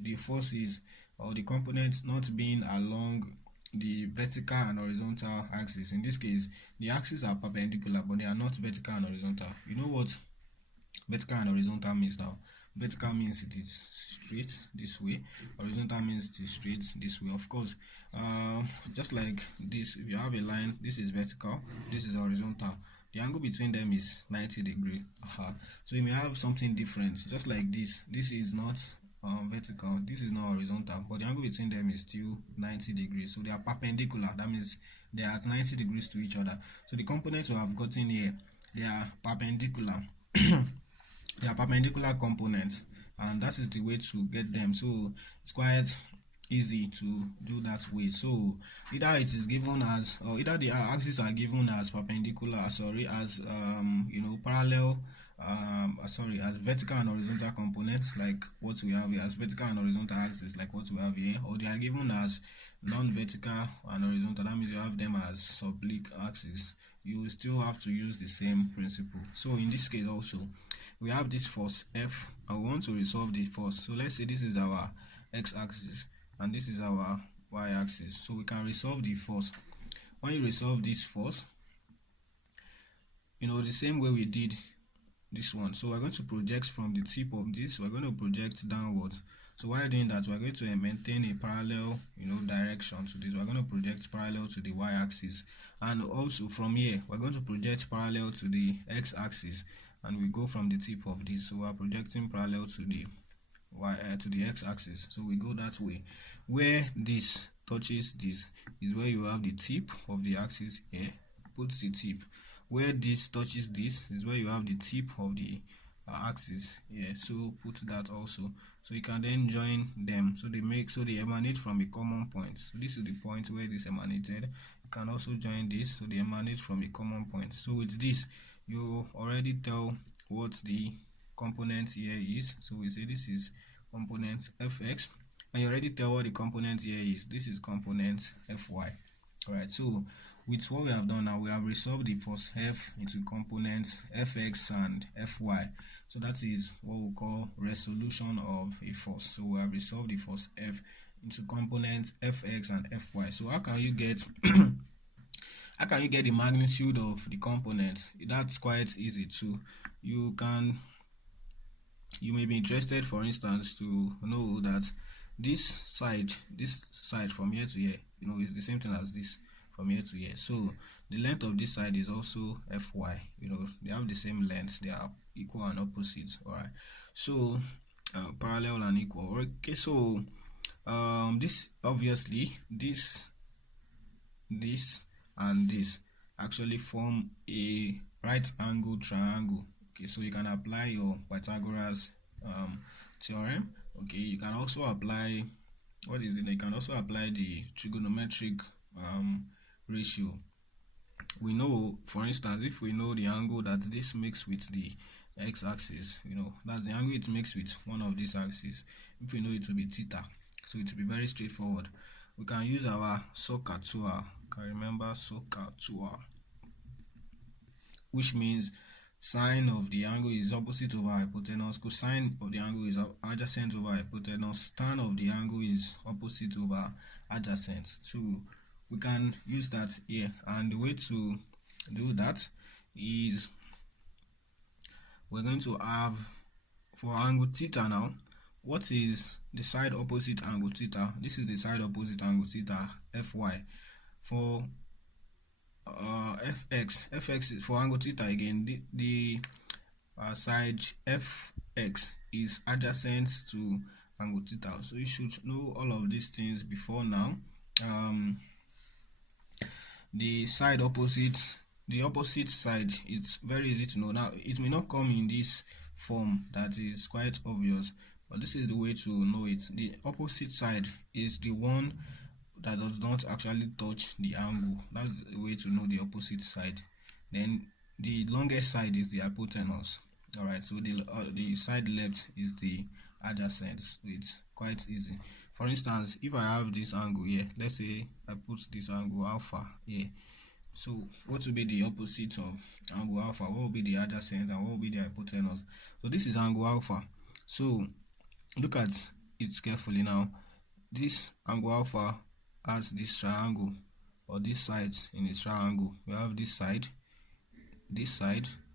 the forces or the components not being along the vertical and horizontal axis. In this case, the axes are perpendicular, but they are not vertical and horizontal. You know what vertical and horizontal means now? Vertical means it is straight this way, horizontal means it is straight this way. Of course, just like this, if you have a line, this is vertical, this is horizontal. the angle between them is 90 degree. So you may have something different, just like this. This is not vertical, this is not horizontal, but the angle between them is still 90 degrees. So they are perpendicular. That means they are at 90 degrees to each other. So the components we have gotten here, they are perpendicular. They are perpendicular components, and that is the way to get them. So it's quite easy to do that way. So either it is given as, or either the axes are given as perpendicular, as parallel, as vertical and horizontal components, like what we have here, as vertical and horizontal axes, like what we have here, or they are given as non-vertical and horizontal. That means you have them as oblique axis. You will still have to use the same principle. So in this case also, we have this force F, and we want to resolve the force. So let's say this is our x-axis and this is our y-axis. So we can resolve the force. When you resolve this force, the same way we did this one. So we're going to project from the tip of this, we're going to project downwards. So while doing that, we're going to maintain a parallel direction to this. We're going to project parallel to the y-axis, and also from here we're going to project parallel to the x-axis, and we go from the tip of this. So we're projecting parallel to the x-axis. So we go that way. Where this touches this is where you have the tip of the axis here. Put the tip. Where this touches this is where you have the tip of the axis here. So put that also. So you can then join them. So they emanate from a common point. So this is the point where this emanated. You can also join this. So they emanate from a common point. So with this, you already tell what the component here is. So we say this is component fx, and you already tell what the component here is. This is component fy. Alright, so with what we have done now, we have resolved the force F into components fx and fy. So that is what we call resolution of a force. So we have resolved the force F into components fx and fy. So how can you get the magnitude of the component? That's quite easy too. You may be interested, for instance, to know that this side from here to here, is the same thing as this from here to here. So the length of this side is also fy. They have the same length, they are equal and opposite. All right, so parallel and equal. Okay, so this obviously this and this actually form a right angle triangle. Okay, so you can apply your Pythagoras theorem. Okay, you can also apply you can also apply the trigonometric ratio. We know, for instance, if we know the angle that this makes with the x-axis, that's the angle it makes with one of these axes. If we know it to be theta, so it will be very straightforward. We can use our SOHCAHTOA. Can remember SOHCAHTOA, which means sine of the angle is opposite over hypotenuse, cosine of the angle is adjacent over hypotenuse, tan of the angle is opposite over adjacent. So we can use that here, and the way to do that is we're going to have, for angle theta now, what is the side opposite angle theta? This is the side opposite angle theta, fy. For fx for angle theta again, the side fx is adjacent to angle theta. So you should know all of these things before now. The opposite side, it's very easy to know. Now it may not come in this form that is quite obvious, but this is the way to know it. The opposite side is the one that does not actually touch the angle. That's the way to know the opposite side. Then the longest side is the hypotenuse. Alright, so the side left is the adjacent. So it's quite easy. For instance, if I have this angle here, let's say I put this angle alpha here. So what will be the opposite of angle alpha? What will be the adjacent, and what will be the hypotenuse? So this is angle alpha. So look at it carefully now. This angle alpha has this triangle, or this side in a triangle. We have this side,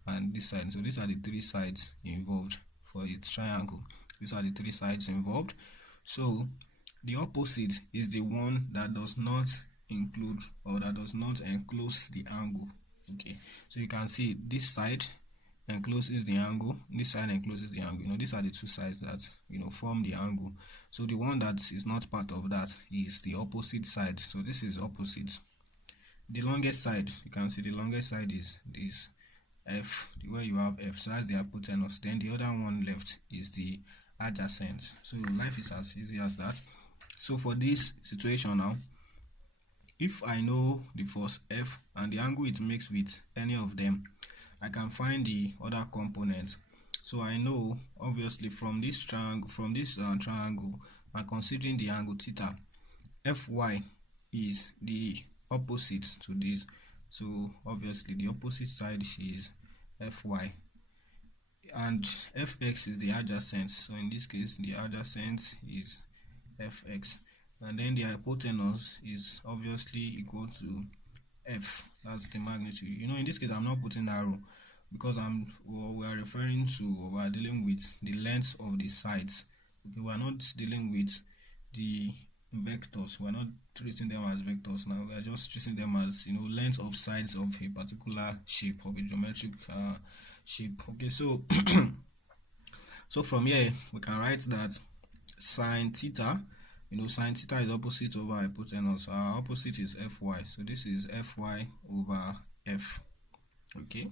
and this side. So these are the three sides involved for its triangle. These are the three sides involved. So the opposite is the one that does not include, or that does not enclose the angle. Okay, so you can see this side encloses the angle, this side encloses the angle. These are the two sides that form the angle. So the one that is not part of that is the opposite side. So this is opposite. The longest side, you can see the longest side is this F, where you have F, so that's the hypotenuse. Then the other one left is the adjacent. So life is as easy as that. So for this situation now, if I know the force F and the angle it makes with any of them, I can find the other component. So I know obviously from this triangle, I'm considering the angle theta, Fy is the opposite to this. So obviously the opposite side is Fy, and Fx is the adjacent. So in this case the adjacent is Fx, and then the hypotenuse is obviously equal to F. That's the magnitude. In this case I'm not putting arrow because we are referring to, we are dealing with the length of the sides. Okay, we are not dealing with the vectors. We are not treating them as vectors now. We are just treating them as length of sides of a particular shape, of a geometric shape. Okay, so so from here we can write that sine theta, sine theta is opposite over hypotenuse. Our opposite is Fy, so this is Fy over F. Okay,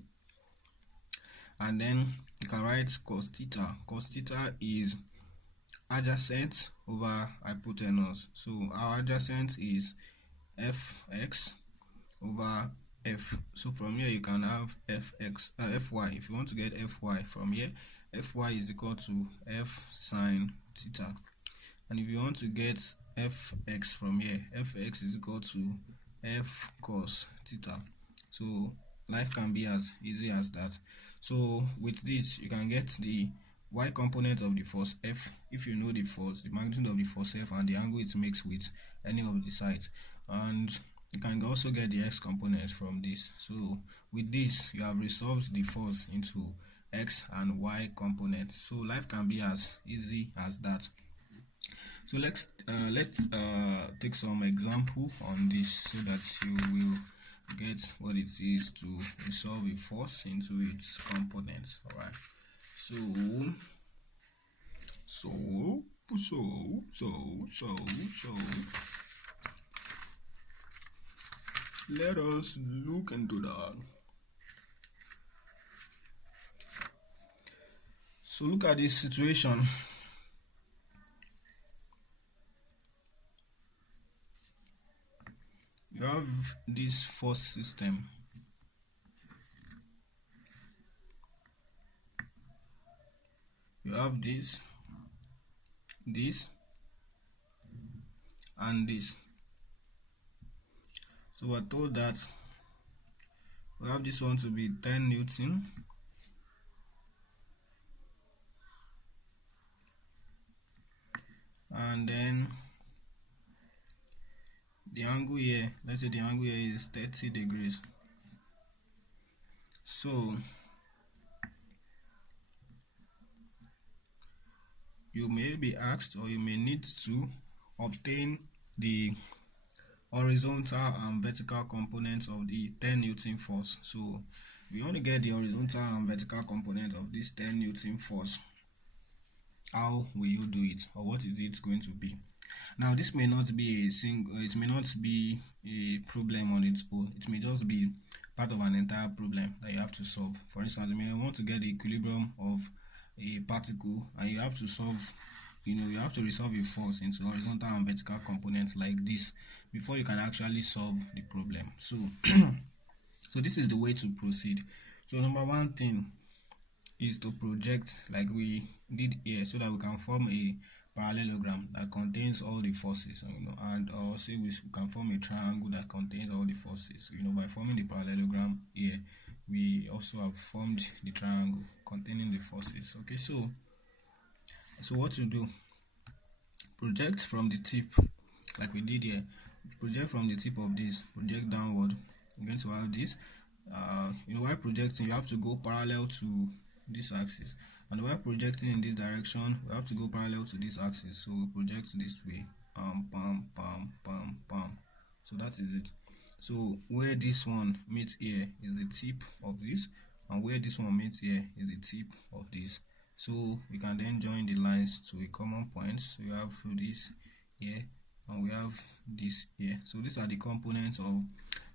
and then you can write cos theta. Cos theta is adjacent over hypotenuse. So our adjacent is Fx over F. So from here you can have Fy. If you want to get Fy from here, Fy is equal to F sine theta. And if you want to get Fx from here, Fx is equal to F cos theta. So life can be as easy as that. So with this you can get the y component of the force F if you know the force, the magnitude of the force F, and the angle it makes with any of the sides. And you can also get the x component from this. So with this you have resolved the force into x and y components. So life can be as easy as that. So let's take some example on this so that you will get what it is to resolve a force into its components. All right, so let us look into that. So look at this situation. You have this force system. You have this, and this. So we're told that we have this one to be 10 Newton, and then the angle here, let's say the angle here is 30 degrees. So you may be asked, or you may need to obtain the horizontal and vertical components of the 10 Newton force. So we want to get the horizontal and vertical component of this 10 Newton force. How will you do it, or what is it going to be? Now this may not be it may not be a problem on its own. It may just be part of an entire problem that you have to solve. For instance, you may want to get the equilibrium of a particle, and you have to solve, you have to resolve a force into horizontal and vertical components like this before you can actually solve the problem. So so this is the way to proceed. So number one thing is to project like we did here, so that we can form a parallelogram that contains all the forces, and also we can form a triangle that contains all the forces. By forming the parallelogram here, we also have formed the triangle containing the forces. Okay, so what to do? Project from the tip, like we did here. Project from the tip of this, project downward. You're going to have this. While projecting, you have to go parallel to this axis, and while projecting in this direction, we have to go parallel to this axis. So we project this way, pam. So that is it. So where this one meets here is the tip of this, and where this one meets here is the tip of this. So we can then join the lines to a common point. So we have this here and we have this here. So these are the components of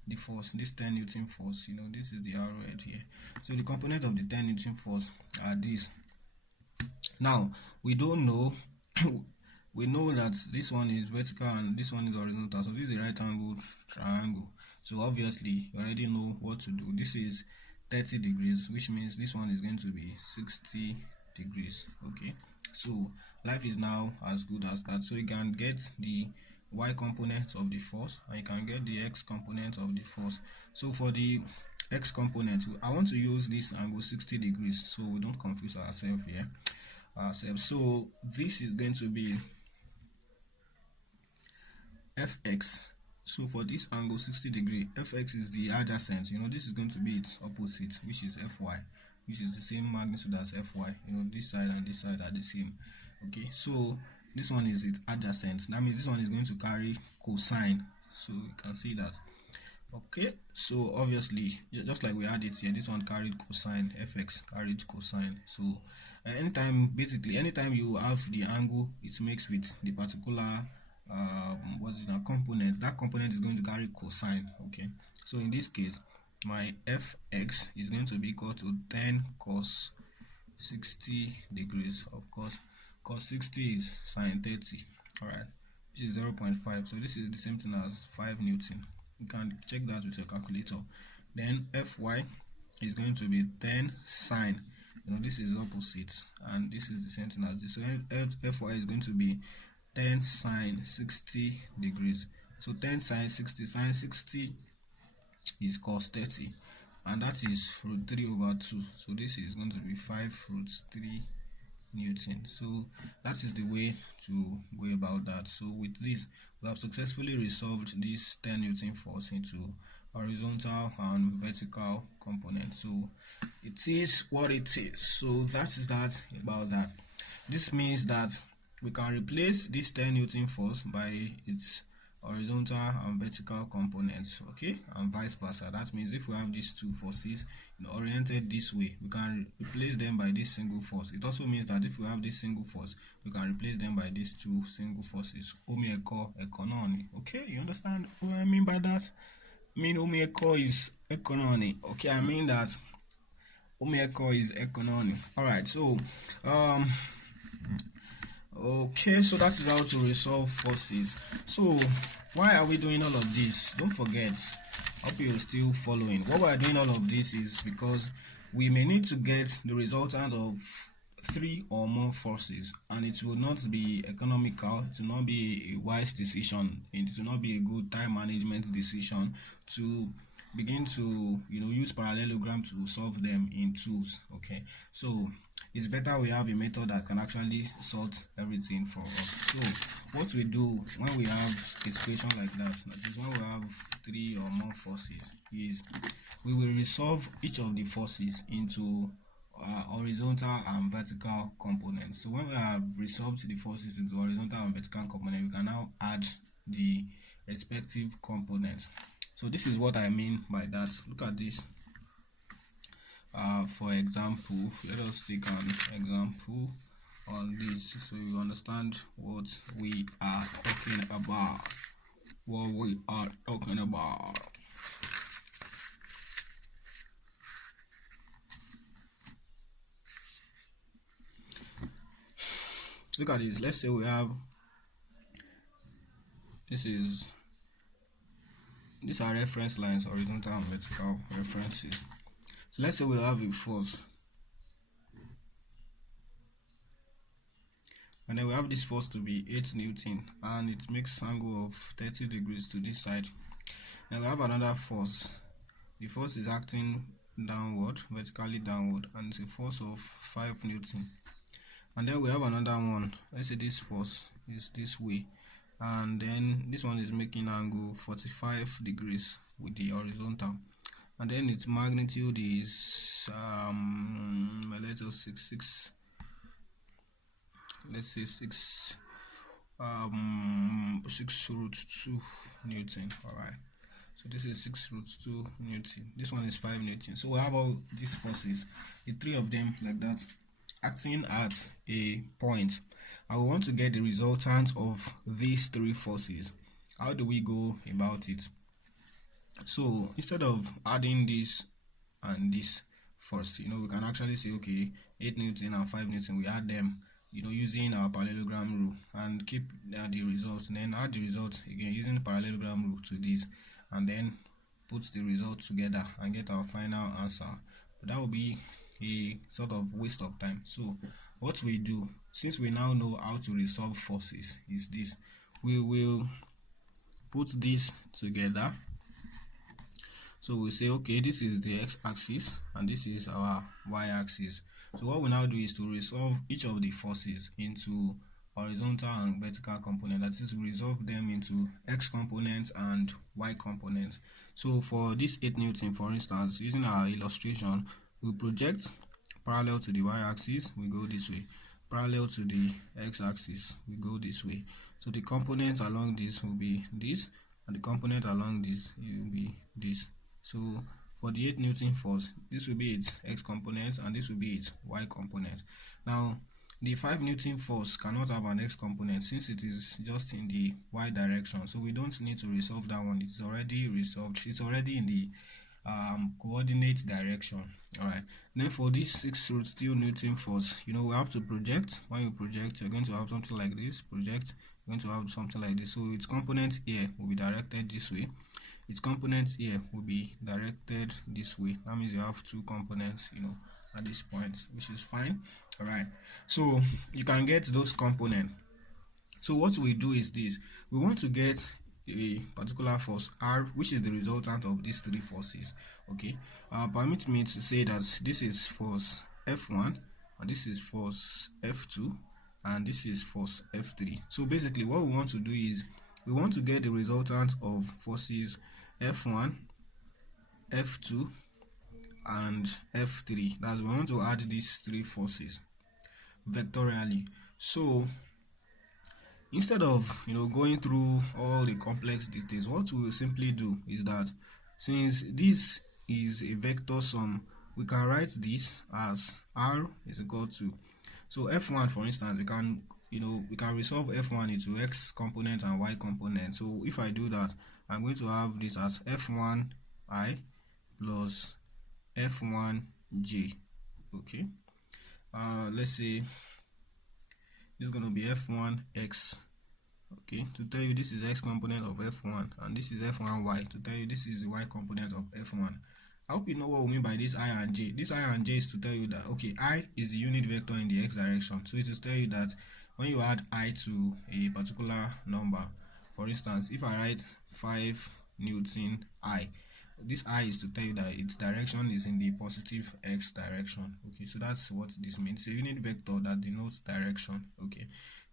the force, this 10 Newton force. This is the arrowhead here. So the components of the 10 Newton force are these. Now we don't know we know that this one is vertical and this one is horizontal. So this is a right angle triangle. So obviously you already know what to do. This is 30 degrees, which means this one is going to be 60 degrees. Okay, so life is now as good as that. So you can get the y component of the force and you can get the x component of the force. So for the x component, I want to use this angle 60 degrees so we don't confuse ourselves here. So this is going to be fx. So for this angle 60 degree, fx is the adjacent. This is going to be its opposite, which is fy, which is the same magnitude as fy. This side and this side are the same. Okay, so this one is its adjacent. That means this one is going to carry cosine. So you can see that. Okay, so obviously just like we had it here, this one carried cosine, fx carried cosine. So anytime you have the angle it makes with the particular component, that component is going to carry cosine. Okay, so in this case my fx is going to be equal to 10 cos 60 degrees. Of course, cos 60 is sine 30. All right, which is 0.5. So this is the same thing as 5 Newton. You can check that with your calculator. Then fy is going to be 10 sine. This is opposite and this is the same thing as this. So fy is going to be 10 sine 60 degrees. So 10 sine 60, sine 60 is cos 30, and that is root 3 over 2. So this is going to be 5 root 3 Newton. So that is the way to go about that. So with this, we have successfully resolved this 10 Newton force into horizontal and vertical components. So it is what it is. So that is that about that. This means that we can replace this 10 Newton force by its horizontal and vertical components, okay, and vice versa. That means if we have these two forces oriented this way, we can replace them by this single force. It also means that if we have this single force, we can replace them by these two single forces. Omi Eko Ekononi. Okay, you understand what I mean by that? I mean Omi Eko is Ekononi. Okay, I mean that Omi Eko is Ekononi. Alright, so okay, so that is how to resolve forces. So why are we doing all of this? Don't forget, hope you're still following. What we are doing all of this is because we may need to get the resultant of 3 or more forces, and it will not be economical, it will not be a wise decision, it will not be a good time management decision to begin to use parallelogram to solve them in twos. Okay, so it's better we have a method that can actually sort everything for us. So what we do when we have a situation like that is when we have 3 or more forces, is we will resolve each of the forces into horizontal and vertical components. So when we have resolved the forces into horizontal and vertical components, we can now add the respective components. So this is what I mean by that. Look at this. For example, let us take an example on this so you understand what we are talking about. Look at this. Let's say we have these are reference lines, horizontal and vertical references. So let's say we have a force, and then we have this force to be 8 Newton, and it makes angle of 30 degrees to this side. Then we have another force. The force is acting downward, vertically downward, and it's a force of 5 Newton. And then we have another one. Let's say this force is this way, and then this one is making angle 45 degrees with the horizontal, and then its magnitude is let us say 6 root 2 Newton. All right, So this is 6 root 2 Newton. This one is 5 Newton. So we have all these forces, the three of them like that, acting at a point. I want to get the resultant of these three forces. How do we go about it? So instead of adding this and this first, we can actually say, okay, 8 Newton and 5 Newton, we add them, using our parallelogram rule, and keep the results, and then add the results again using the parallelogram rule to this, and then put the result together and get our final answer. But that will be a sort of waste of time. So what we do, since we now know how to resolve forces, is this: we will put this together. So we say, okay, this is the x-axis and this is our y-axis. So what we now do is to resolve each of the forces into horizontal and vertical component. That is, to resolve them into x components and y components. So for this 8 Newton, for instance, using our illustration, we project parallel to the y-axis, we go this way. Parallel to the x-axis, we go this way. So the component along this will be this, and the component along this will be this. So for the 8 Newton force, this will be its x component and this will be its y component. Now the 5 Newton force cannot have an x component since it is just in the y direction, so we don't need to resolve that one. It's already resolved, it's already in the coordinate direction. Alright, then for this 6 root 2 Newton force, we have to project. When you project, you're going to have something like this. Project, you're going to have something like this. So its component here will be directed this way, its components here will be directed this way. That means you have two components, at this point, which is fine. Alright, so you can get those components. So what we do is this: we want to get a particular force R, which is the resultant of these three forces. Okay, permit me to say that this is force F1, and this is force F2, and this is force F3. So basically what we want to do is we want to get the resultant of forces F1, F2, and F3. That's, we want to add these three forces vectorially. So instead of going through all the complex details, what we will simply do is that, since this is a vector sum, we can write this as R is equal to, so F1, for instance, we can resolve F1 into x component and y component. So if I do that, I'm going to have this as F1i plus F1j. Okay, let's say this is going to be F1x. Okay, to tell you this is x component of F1, and this is F1y to tell you this is the y component of F1. I hope you know what we mean by this I and j. This I and j is to tell you that, okay, I is the unit vector in the x direction. So it is to tell you that when you add I to a particular number, for instance, if I write 5 Newton I, this I is to tell you that its direction is in the positive x direction. Okay, so that's what this means. It's a unit vector that denotes direction. Okay,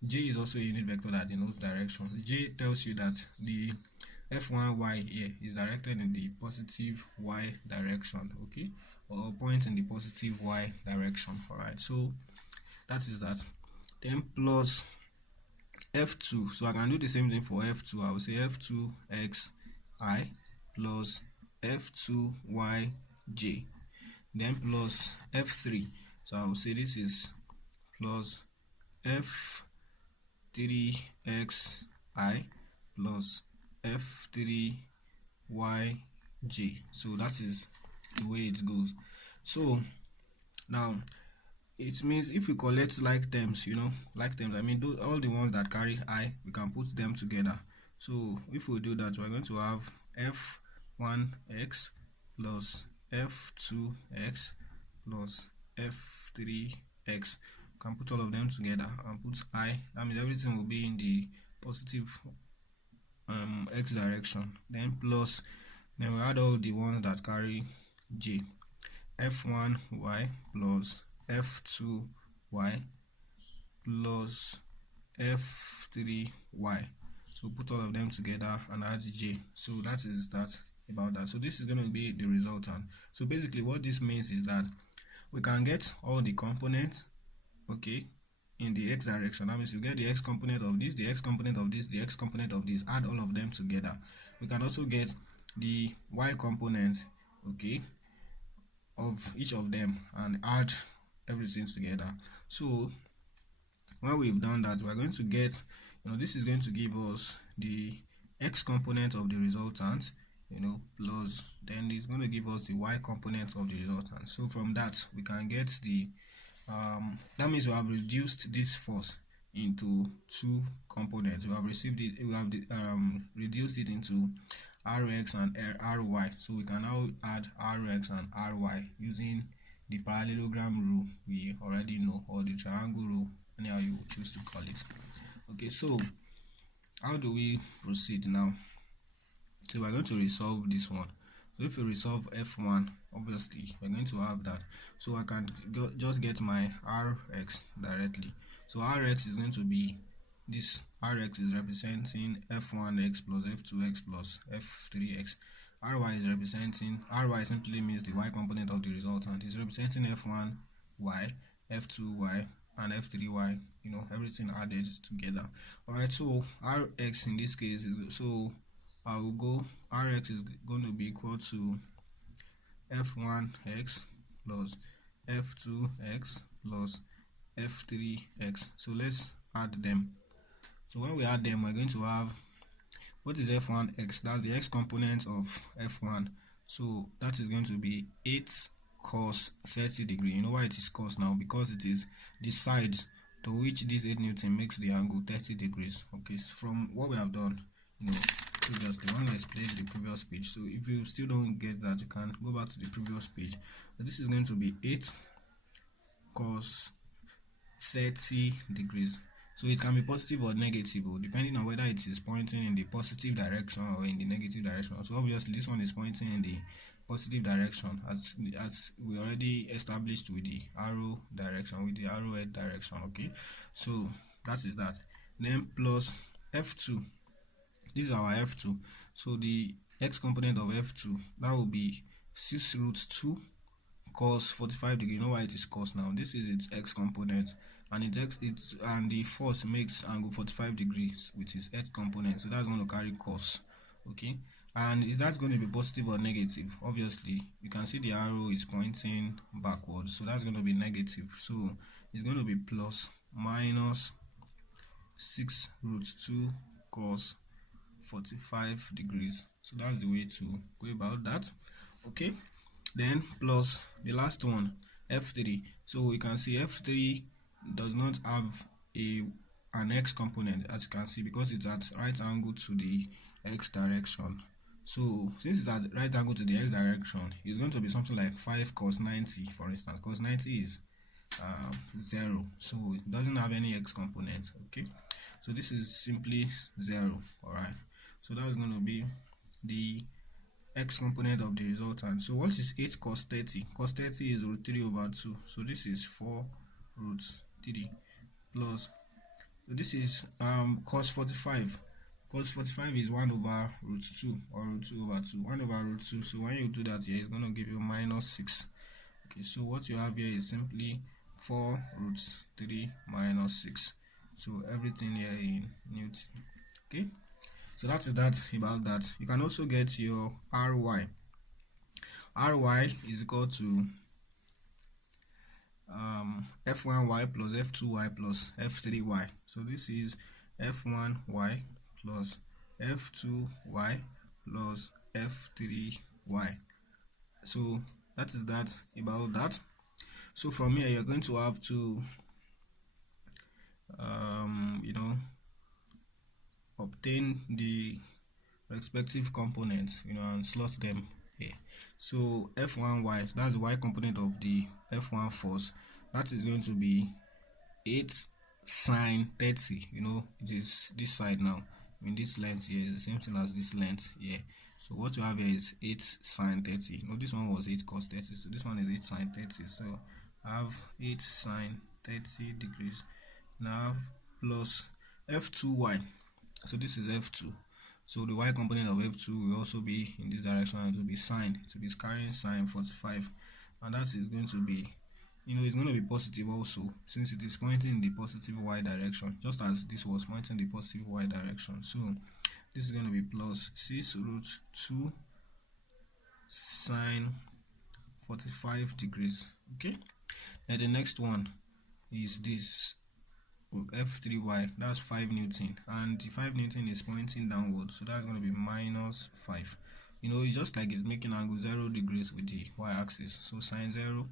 j is also a unit vector that denotes direction. J tells you that the F1y here is directed in the positive y direction. Okay, or point in the positive y direction. Alright, so that is that. Then plus F2, so I can do the same thing for F2. I will say F2xi plus F2yj, then plus F3, so I will say this is plus F3xi plus F3yj. So that is the way it goes. So now it means if we collect like terms, like terms, I mean all the ones that carry I, we can put them together. So if we do that, we're going to have F1x plus F2x plus F3x. Can put all of them together and put I. That means everything will be in the positive x direction. Then plus, then we add all the ones that carry j. F1y plus F2y plus F3y. So put all of them together and add j. So that is that about that. So this is going to be the resultant. So basically what this means is that we can get all the components, okay, in the x direction. That means you get the x component of this, the x component of this, the x component of this, add all of them together. We can also get the y component, okay, of each of them and add everything together. So when we've done that, we're going to get, this is going to give us the x component of the resultant, plus then it's going to give us the y component of the resultant. So from that we can get the that means we have reduced this force into two components. We have received it, we have reduced it into Rx and Ry. So we can now add Rx and Ry using the parallelogram rule we already know, or the triangle rule, anyhow you choose to call it. Okay, so how do we proceed now? So we're going to resolve this one. So if you resolve f1, obviously we're going to have that. So I can just get my Rx directly. So Rx is going to be this. Rx is representing f1x plus f2x plus f3x. Ry is representing, Ry simply means the y component of the resultant. It's representing f1y, f2y, and f3y, everything added together. Alright, so Rx in this case is, so I will go, Rx is going to be equal to f1x plus f2x plus f3x. So let's add them. So when we add them, we're going to have, what is f1x? That's the x component of f1. So that is going to be 8 cos 30 degree. You know why it is cos now? Because it is the side to which this 8 Newton makes the angle 30 degrees. Okay, so from what we have done, previously when I explained the previous page. So if you still don't get that, you can go back to the previous page. So this is going to be 8 cos 30 degrees. So it can be positive or negative, depending on whether it is pointing in the positive direction or in the negative direction. So obviously this one is pointing in the positive direction, as we already established with the arrow direction, with the arrowhead direction. Okay, so that is that. Then plus f2. This is our f2. So the x component of f2, that will be 6 root 2 cos 45 degree. You know why it is cos now? This is its x component, and and the force makes angle 45 degrees with its x component. So that's going to carry cos. Okay, and is that going to be positive or negative? Obviously you can see the arrow is pointing backwards, so that's going to be negative. So it's going to be plus minus 6 root 2 cos 45 degrees. So that's the way to go about that. Okay, then plus the last one, f3. So we can see f3 does not have an x component, as you can see, because it's at right angle to the x direction. So since it's at right angle to the x direction, it's going to be something like 5 cos 90, for instance. Cos 90 is 0, so it doesn't have any x component. Okay, so this is simply 0. Alright, so that's going to be the x component of the resultant. So what is 8 cos 30? Cos 30 is root 3 over 2. So this is 4 root 3 plus, so this is cos 45. Cos 45 is 1 over root 2, or root 2 over 2. 1 over root 2. So when you do that here, it's going to give you minus 6. Okay, so what you have here is simply 4 root 3 minus 6. So everything here in Newton. Okay, so that is that about that. You can also get your Ry. Ry is equal to f1y plus f2y plus f3y. So this is f1y plus f2y plus f3y. So that is that about that. So from here you're going to have to obtain the respective components, and slot them here. So f1y, that's the y component of the f1 force. That is going to be 8 sine 30. It is this side now. This length here is the same thing as this length here. So what you have here is 8 sine 30. This one was 8 cos 30. So this one is 8 sine 30. So I have 8 sine 30 degrees. Now plus f2y. So this is f2. So the y component of f2 will also be in this direction, and it will be sine. It will be carrying sine 45, and that is going to be, it's going to be positive also, since it is pointing in the positive y direction, just as this was pointing in the positive y direction. So this is going to be plus 6 root 2 sine 45 degrees. Okay, and the next one is this F3y, that's 5 Newton, and the 5 Newton is pointing downward, so that's going to be minus 5. You know, it's just like it's making angle 0 degrees with the y-axis, so sine 0,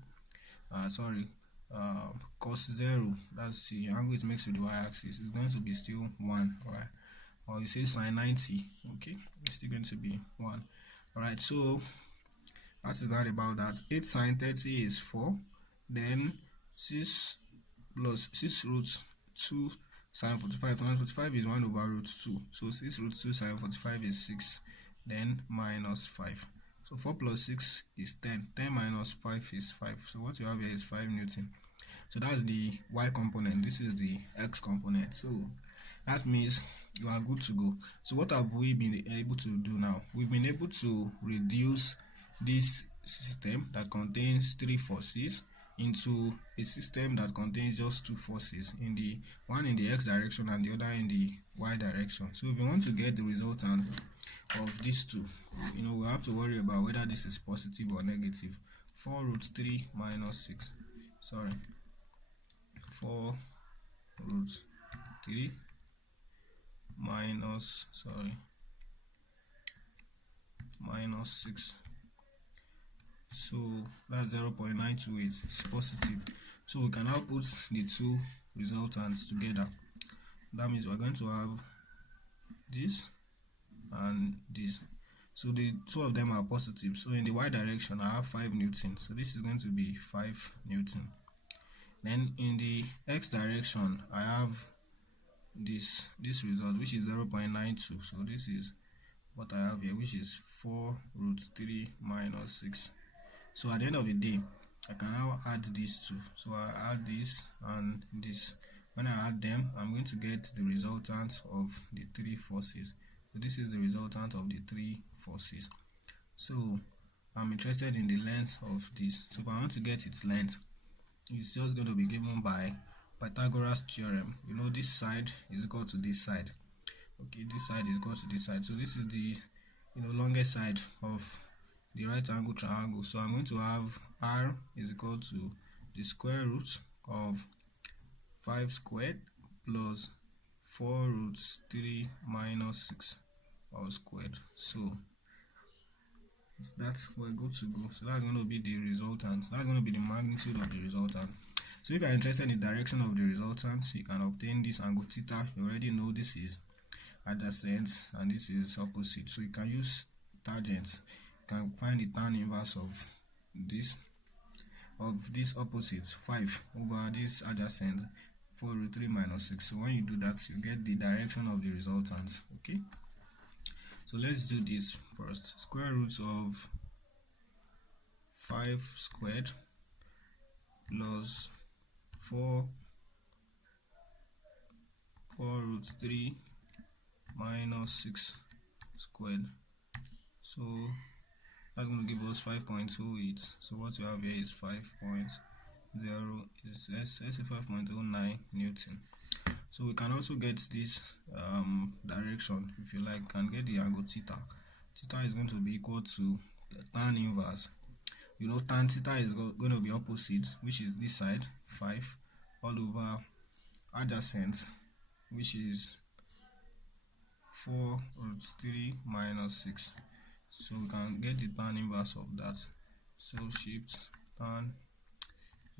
cos 0, that's the angle it makes with the y-axis, is going to be still 1, alright, or you say sine 90, okay, it's still going to be 1. Alright, so that is that about that. 8 sine 30 is 4, then 6 plus 6 root 2 sine 45. Sine 45 is 1 over root 2. So 6 root 2 sine 45 is 6. Then minus 5. So 4 plus 6 is 10. 10 minus 5 is 5. So what you have here is 5 Newton. So that's the y component. This is the x component. So that means you are good to go. So what have we been able to do now? We've been able to reduce this system that contains 3 forces into a system that contains just 2 forces, in the one in the x direction and the other in the y direction. So if we want to get the resultant of these two, you know, we have to worry about whether this is positive or negative. 4 root 3 minus 6, 4 root 3 minus minus 6, so that's 0.928. It's positive. So we can now put the two resultants together. That means we're going to have this and this. So the two of them are positive. So in the y direction I have 5 Newton. So this is going to be 5 Newton. Then in the x direction I have this result, which is 0.92. So this is what I have here, which is 4 root 3 minus 6. So at the end of the day, I can now add these two. So I add this and this. When I add them, I'm going to get the resultant of the 3 forces. So this is the resultant of the 3 forces. So I'm interested in the length of this. So if I want to get its length, it's just going to be given by Pythagoras theorem. You know, this side is equal to this side. Okay, this side is equal to this side. So this is the longest side of the right angle triangle. So I'm going to have r is equal to the square root of 5 squared plus 4 root 3 minus 6 all squared. So that's we're good to go. So that's going to be the resultant. That's going to be the magnitude of the resultant. So if you're interested in the direction of the resultant, you can obtain this angle theta. You already know this is adjacent and this is opposite. So you can use tangents. You can find the tan inverse of this opposite, 5 over this adjacent, 4 root 3 minus 6. So when you do that, you get the direction of the resultant. Okay, so let's do this first. Square root of 5 squared plus 4 root 3 minus 6 squared. So that's going to give us 5.08. So what you have here is 5.0, let's say 5.09 Newton. So we can also get this direction, if you like, can get the angle theta. Theta is going to be equal to the tan inverse. You know, tan theta is going to be opposite, which is this side, 5, all over adjacent, which is 4 root 3 minus 6. So we can get the tan inverse of that. So shift tan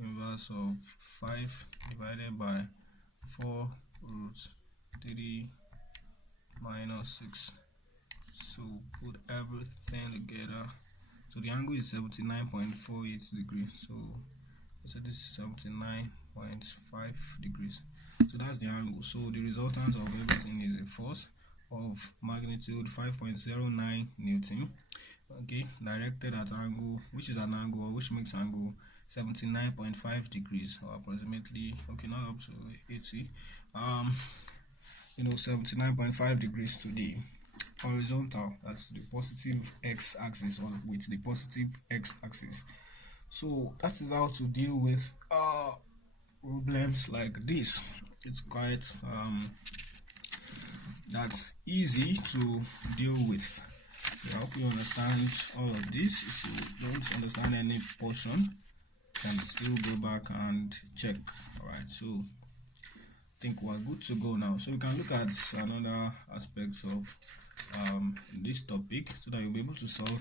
inverse of 5 divided by 4 root 3 minus 6. So put everything together. So the angle is 79.48 degrees. So this is 79.5 degrees. So that's the angle. So the resultant of everything is a force of magnitude 5.09 Newton. Okay, directed at angle, which is an angle, or which makes angle 79.5 degrees, or approximately, okay, not up to 80, 79.5 degrees to the horizontal, that's the positive x-axis, or with the positive x-axis. So that is how to deal with problems like this. It's quite that's easy to deal with. I hope you understand all of this. If you don't understand any portion, you can still go back and check. Alright, so I think we're good to go now. So we can look at another aspect of this topic so that you'll be able to solve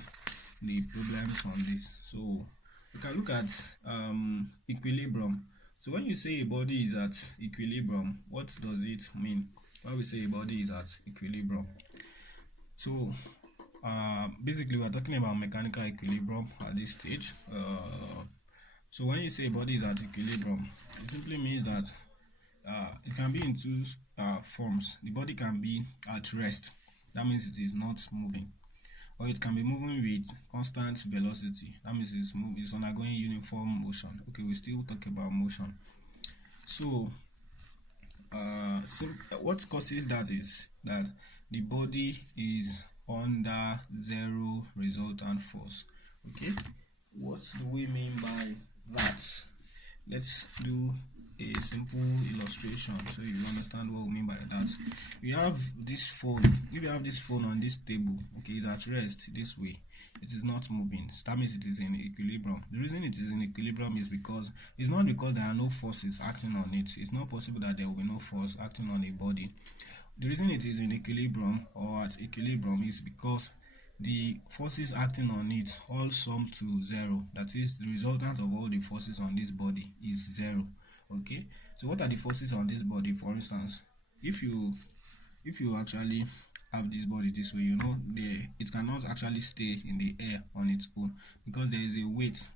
the problems on this. So we can look at equilibrium. So when you say a body is at equilibrium, what does it mean? When we say a body is at equilibrium, so basically we're talking about mechanical equilibrium at this stage. So when you say a body is at equilibrium, it simply means that it can be in two forms. The body can be at rest, that means it is not moving, or it can be moving with constant velocity, that means it's undergoing uniform motion. Okay, we still talk about motion. So what causes that is that the body is under zero resultant force. Okay, what do we mean by that? Let's do a simple illustration so you understand what we mean by that. We have this phone. If you have this phone on this table, okay, it's at rest this way, it is not moving, that means it is in equilibrium. The reason it is in equilibrium is because it's not because there are no forces acting on it. It's not possible that there will be no force acting on a body. The reason it is in equilibrium or at equilibrium is because the forces acting on it all sum to zero. That is, the resultant of all the forces on this body is zero. Okay, so what are the forces on this body? For instance, if you actually have this body this way, you know, it cannot actually stay in the air on its own, because there is a weight,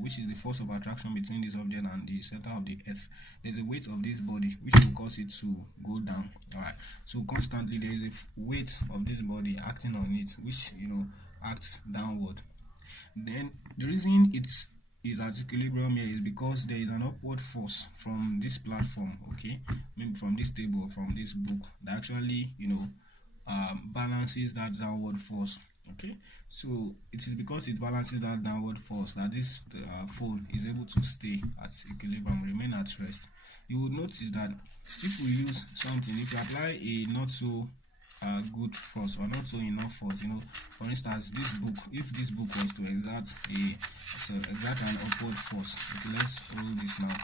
which is the force of attraction between this object and the center of the earth. There's a weight of this body which will cause it to go down. All right, so constantly there is a weight of this body acting on it, which, you know, acts downward. Then the reason it is at equilibrium here is because there is an upward force from this platform, okay, maybe from this table or from this book, that actually, you know, balances that downward force. Okay, so it is because it balances that downward force that this phone is able to stay at equilibrium, remain at rest. You will notice that if we use something, if you apply a not so good force or not so enough force, you know, for instance, this book, if this book was to exert an upward force, okay, let's roll this now,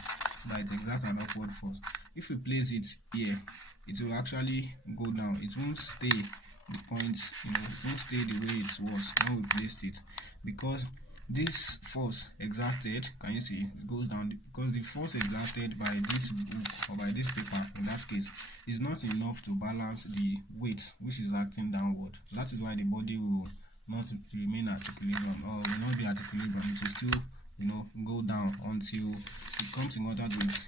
that it exert an upward force. If we place it here, it will actually go down. It won't stay the point, you know, it won't stay the way it was when we placed it, because this force exerted, can you see, it goes down because the force exerted by this book or by this paper in that case is not enough to balance the weight which is acting downward. So that is why the body will not remain at equilibrium, or will not be at equilibrium. It will still, you know, go down until it comes in contact with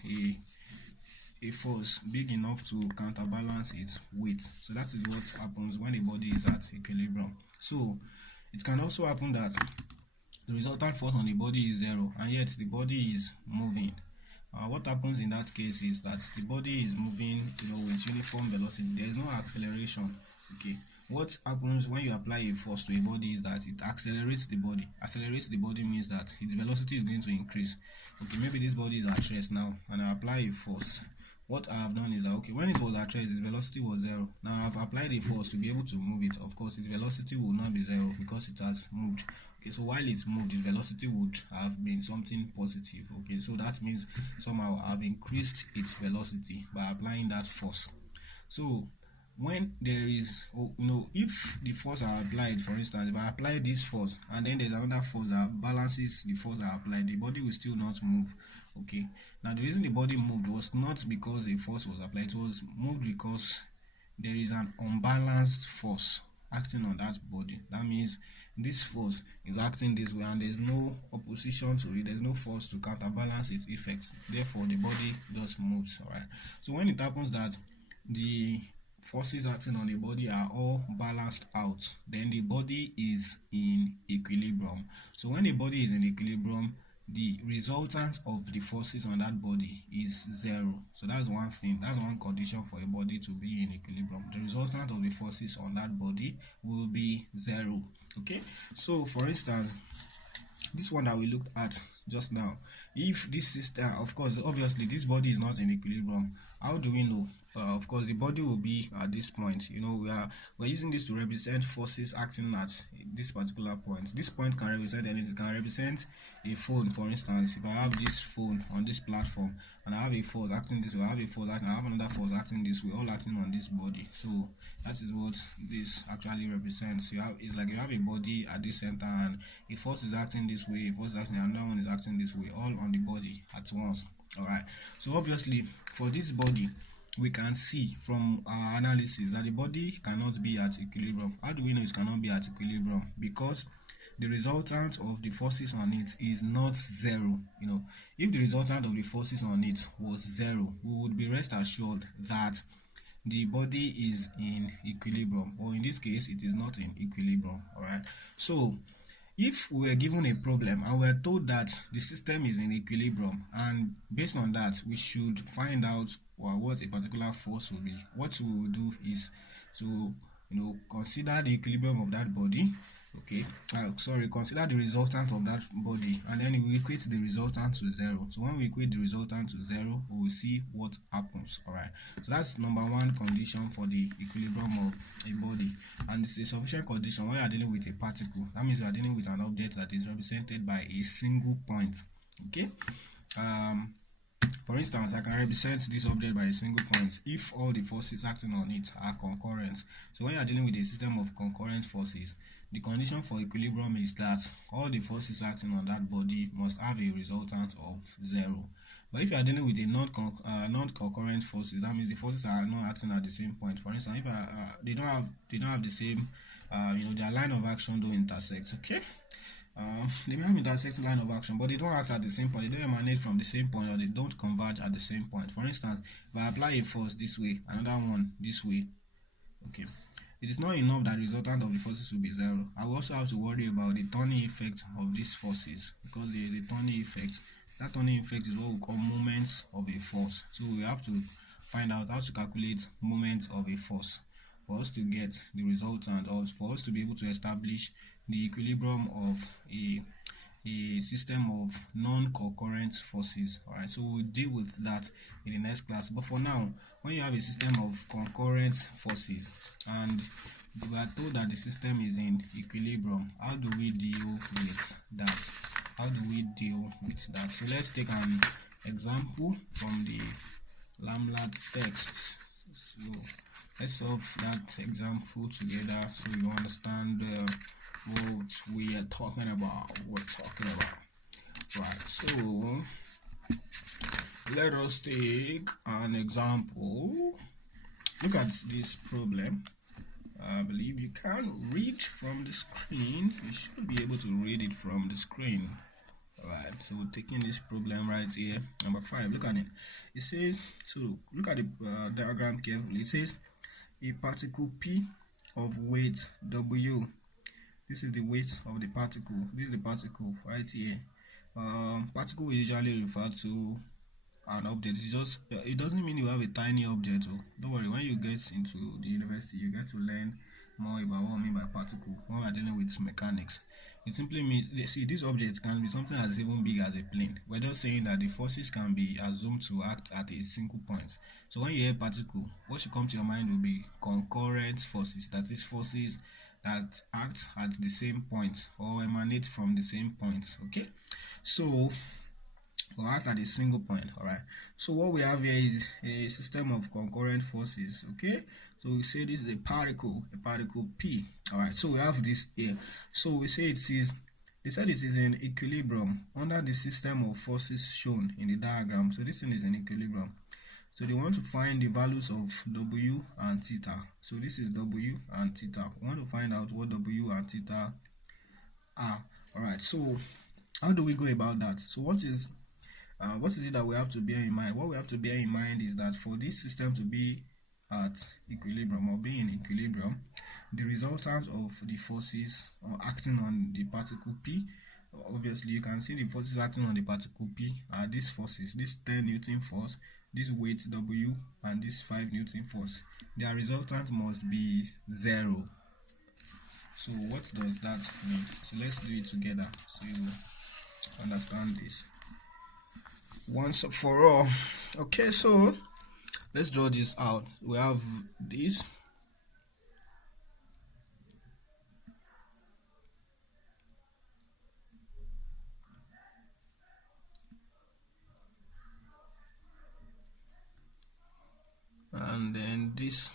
a force big enough to counterbalance its weight. So that is what happens when the body is at equilibrium. So it can also happen that the resultant force on the body is zero, and yet the body is moving. What happens in that case is that the body is moving, you know, with uniform velocity. There is no acceleration. Okay, what happens when you apply a force to a body is that it accelerates the body. Accelerates the body means that its velocity is going to increase. Okay, maybe this body is at rest now, and I apply a force. What I have done is that, okay, when it was at rest, its velocity was zero. Now I've applied a force to be able to move it. Of course, its velocity will not be zero because it has moved. Okay, so while it's moved, its velocity would have been something positive. Okay, so that means somehow I've increased its velocity by applying that force. So when there is, you know, if the force I applied, for instance, if I apply this force and then there's another force that balances the force I applied, the body will still not move. Okay, now the reason the body moved was not because a force was applied, it was moved because there is an unbalanced force acting on that body. That means this force is acting this way and there's no opposition to it, there's no force to counterbalance its effects, therefore the body just moves. All right, so when it happens that the forces acting on the body are all balanced out, then the body is in equilibrium. So when the body is in equilibrium, the resultant of the forces on that body is zero. So that's one thing, that's one condition for a body to be in equilibrium. The resultant of the forces on that body will be zero. Okay, so for instance, this one that we looked at just now, if this system, of course, obviously this body is not in equilibrium, How do we know? Of course, the body will be at this point. You know, we're using this to represent forces acting at this particular point. This point can represent anything. It can represent a phone, for instance. If I have this phone on this platform and I have a force acting this way, I have a force acting, I have another force acting this way, all acting on this body. So that is what this actually represents. It's like you have a body at this center, and a force is acting this way, a force is acting, another one is acting this way, all on the body at once. All right. So obviously, for this body, we can see from our analysis that the body cannot be at equilibrium. How do we know it cannot be at equilibrium? Because the resultant of the forces on it is not zero. You know, if the resultant of the forces on it was zero, we would be rest assured that the body is in equilibrium, or in this case it is not in equilibrium. All right. So if we were given a problem and we are told that the system is in equilibrium, and based on that we should find out what a particular force will be, what we will do is to consider the equilibrium of that body. Okay, consider the resultant of that body, and then we equate the resultant to zero. So when we equate the resultant to zero, we will see what happens. All right, so that's number one condition for the equilibrium of a body, and it's a sufficient condition when you are dealing with a particle. That means you are dealing with an object that is represented by a single point. Okay, for instance, I can represent this object by a single point if all the forces acting on it are concurrent. So when you are dealing with a system of concurrent forces, the condition for equilibrium is that all the forces acting on that body must have a resultant of zero. But if you are dealing with a non-concurrent forces, that means the forces are not acting at the same point. For instance, if they don't have the same, their line of action don't intersect. Okay. They may have intersecting line of action, but they don't act at the same point. They don't emanate from the same point, or they don't converge at the same point. For instance, if I apply a force this way, another one this way, okay, it is not enough that the resultant of the forces will be zero. I will also have to worry about the turning effect of these forces, because there is a turning effect. That turning effect is what we call moments of a force. So we have to find out how to calculate moments of a force for us to get the resultant, or for us to be able to establish the equilibrium of a system of non-concurrent forces. All right, so we'll deal with that in the next class. But for now, when you have a system of concurrent forces and we are told that the system is in equilibrium, how do we deal with that? So let's take an example from the Lamlat text. So let's solve that example together so you understand what we are talking about. Right, so let us take an example. Look at this problem. I believe you can read from the screen. You should be able to read it from the screen. Alright, so taking this problem right here, number 5, look at it. It says, so look at the diagram carefully. It says a particle P of weight W. This is the weight of the particle. This is the particle right here. Particle we usually refer to an object. It doesn't mean you have a tiny object. Oh. Don't worry, when you get into the university, you get to learn more about what I mean by particle when we're dealing with mechanics. It simply means, see, this object can be something as even big as a plane. We're just saying that the forces can be assumed to act at a single point. So when you hear particle, what should come to your mind will be concurrent forces. That is, forces that act at the same point or emanate from the same point. Okay, so or act at a single point. All right, so what we have here is a system of concurrent forces. Okay, so we say this is a particle P. All right, so we have this here. So we say they said it is in equilibrium under the system of forces shown in the diagram. So this thing is in equilibrium. So they want to find the values of W and theta. So this is W and theta. We want to find out what W and theta are. All right, so how do we go about that? So what is it that we have to bear in mind? What we have to bear in mind is that for this system to be at equilibrium or be in equilibrium, the resultant of the forces acting on the particle P, obviously you can see the forces acting on the particle P are these forces, this 10 Newton force, this weight W, and this 5 Newton force. Their resultant must be 0. So what does that mean? So let's do it together so you understand this once for all. Okay, so let's draw this out. We have this, and then this.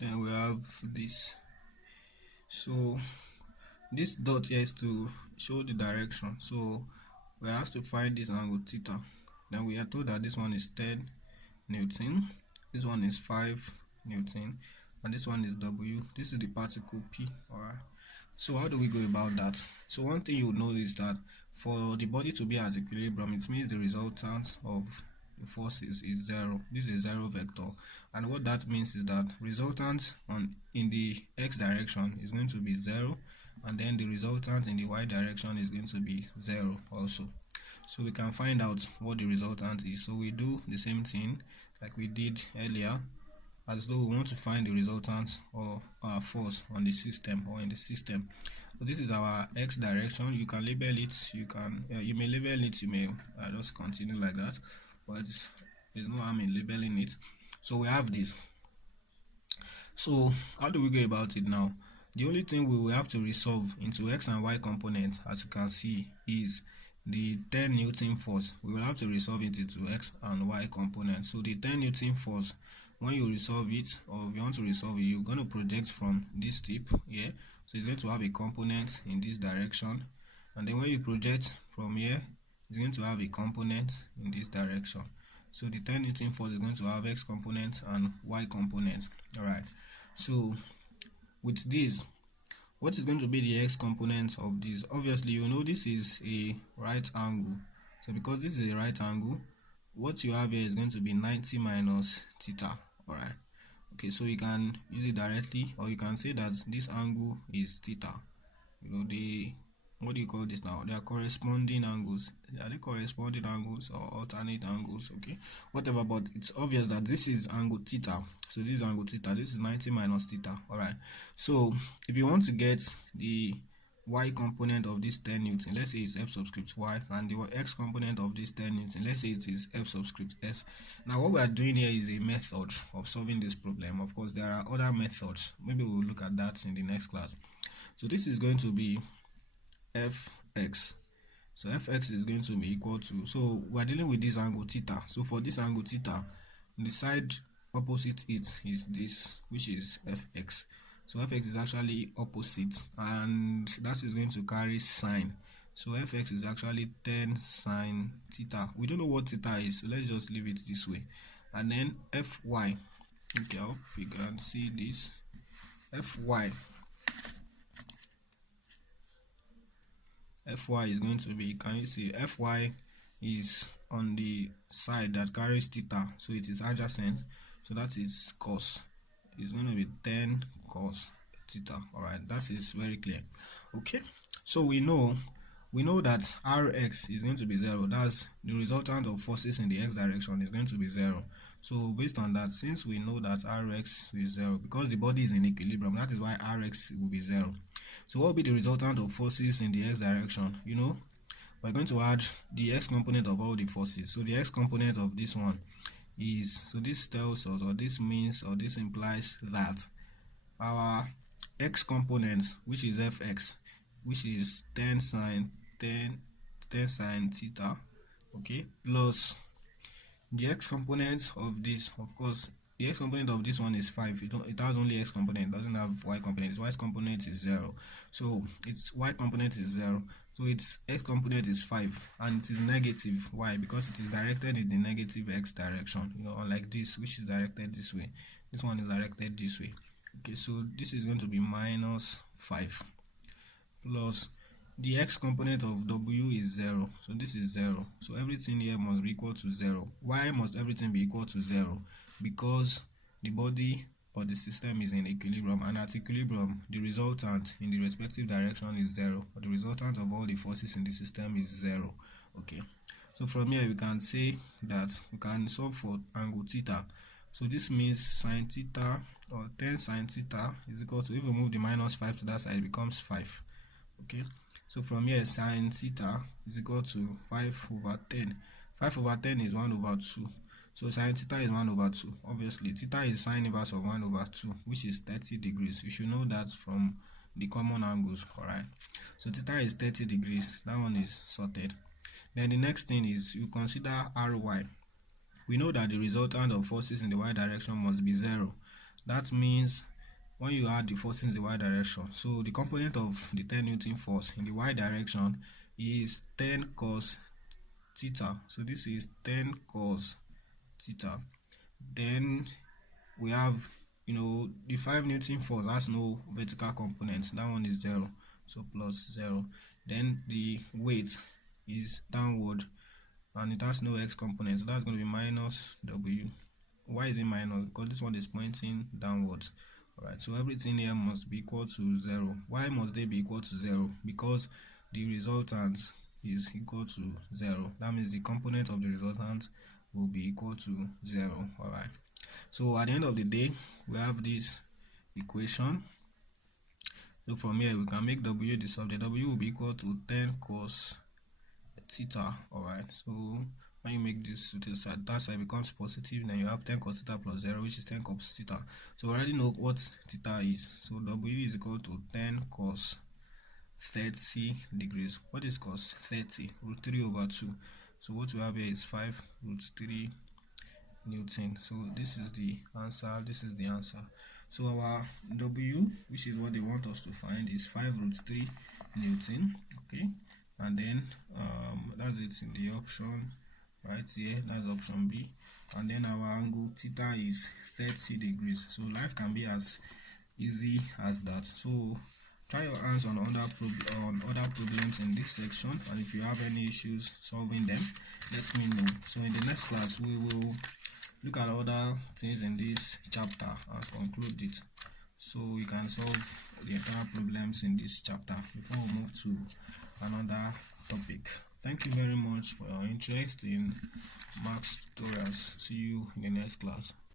Then we have this. So this dot here is to show the direction. So we have to find this angle theta. Then we are told that this one is 10 Newton, this one is 5 Newton, and this one is W. This is the particle P. Alright. So how do we go about that? So one thing you would know is that for the body to be at equilibrium, it means the resultant of the forces is 0. This is a 0 vector, and what that means is that resultant in the x direction is going to be 0, and then the resultant in the y direction is going to be 0 also. So we can find out what the resultant is. So we do the same thing like we did earlier, as though we want to find the resultant of our force on the system or in the system. So this is our x direction. You can label it, you may label it, you may just continue like that, but there's no harm in labeling it. So we have this. So how do we go about it now? The only thing we will have to resolve into x and y components, as you can see, is the 10 Newton force. We will have to resolve it into x and y components. So the 10 Newton force, when you resolve it, or if you want to resolve it, you're going to project from this tip here. So it's going to have a component in this direction, and then when you project from here, it's going to have a component in this direction. So the 10 Newton force is going to have x component and y component. Alright, so with this, what is going to be the x component of this? Obviously, you know this is a right angle. So because this is a right angle, what you have here is going to be 90 minus theta. Alright. Okay, so you can use it directly, or you can say that this angle is theta. You know, what do you call this now? They are corresponding angles. Are they corresponding angles or alternate angles? Okay, whatever, but it's obvious that this is angle theta. So this is angle theta. This is 90 minus theta. Alright, so if you want to get the y component of this 10 Newton, let's say it's f subscript y, and the x component of this 10 Newton, let's say it is f subscript s. Now what we are doing here is a method of solving this problem. Of course, there are other methods. Maybe we'll look at that in the next class. So this is going to be fx. So fx is going to be equal to, so we're dealing with this angle theta. So for this angle theta, the side opposite it is this, which is fx. So fx is actually opposite, and that is going to carry sine. So fx is actually 10 sine theta. We don't know what theta is, so let's just leave it this way. And then fy, okay, I hope you can see this. fy is going to be, can you see, fy is on the side that carries theta, so it is adjacent, so that is cos. It's going to be 10 cos theta. Alright, that is very clear. Okay, so we know that Rx is going to be 0. That's the resultant of forces in the x direction is going to be 0. So based on that, since we know that Rx is 0, because the body is in equilibrium, that is why Rx will be 0. So what will be the resultant of forces in the x direction? You know, we're going to add the x component of all the forces. So the x component of this one is, so this tells us, or this means, or this implies that our x component, which is fx, which is 10 sine theta, okay, plus the x component of this, of course, the x component of this one is 5. It has only x component, it doesn't have y component. Its y component is 0. So its y component is 0. So its x component is 5, and it is negative. Why? Because it is directed in the negative x direction. You know, unlike this, which is directed this way. This one is directed this way. Okay, so this is going to be minus 5 plus the x component of w is 0. So this is 0. So everything here must be equal to 0. Why must everything be equal to 0? Because the body or the system is in equilibrium, and at equilibrium the resultant in the respective direction is 0, or the resultant of all the forces in the system is 0. Okay, so from here we can say that we can solve for angle theta. So this means sine theta, or 10 sine theta, is equal to, if we move the minus 5 to that side, it becomes 5. Okay, So from here, sine theta is equal to 5 over 10. 5 over 10 is 1 over 2. So sine theta is 1 over 2. Obviously, theta is sine inverse of 1 over 2, which is 30 degrees. You should know that from the common angles, alright? So theta is 30 degrees. That one is sorted. Then the next thing is you consider Ry. We know that the resultant of forces in the y direction must be 0. That means when you add the forces in the y direction, so the component of the 10 Newton force in the y direction is 10 cos theta. So this is 10 cos theta. Then we have, the 5 Newton force has no vertical component. That one is 0. So plus 0. Then the weight is downward and it has no x component. So that's going to be minus w. Why is it minus? Because this one is pointing downwards. Alright, so everything here must be equal to 0. Why must they be equal to 0? Because the resultant is equal to 0. That means the component of the resultant will be equal to 0. Alright, so at the end of the day, we have this equation. So from here, we can make w the sum. The w will be equal to 10 cos theta. Alright, so when you make this to the side, that side becomes positive, then you have 10 cos theta plus 0, which is 10 cos theta. So we already know what theta is. So w is equal to 10 cos 30 degrees. What is cos 30? Root 3 over 2. So what we have here is 5 root 3 Newton. So this is the answer. This is the answer. So our w, which is what they want us to find, is 5 root 3 Newton. Okay, and then that's it in the option right here. That's option B. And then our angle theta is 30 degrees. So life can be as easy as that. So try your hands on other problems in this section, and if you have any issues solving them, let me know. So in the next class, we will look at other things in this chapter and conclude it, so we can solve the entire problems in this chapter before we move to another topic. Thank you very much for your interest in maths tutorials. See you in the next class.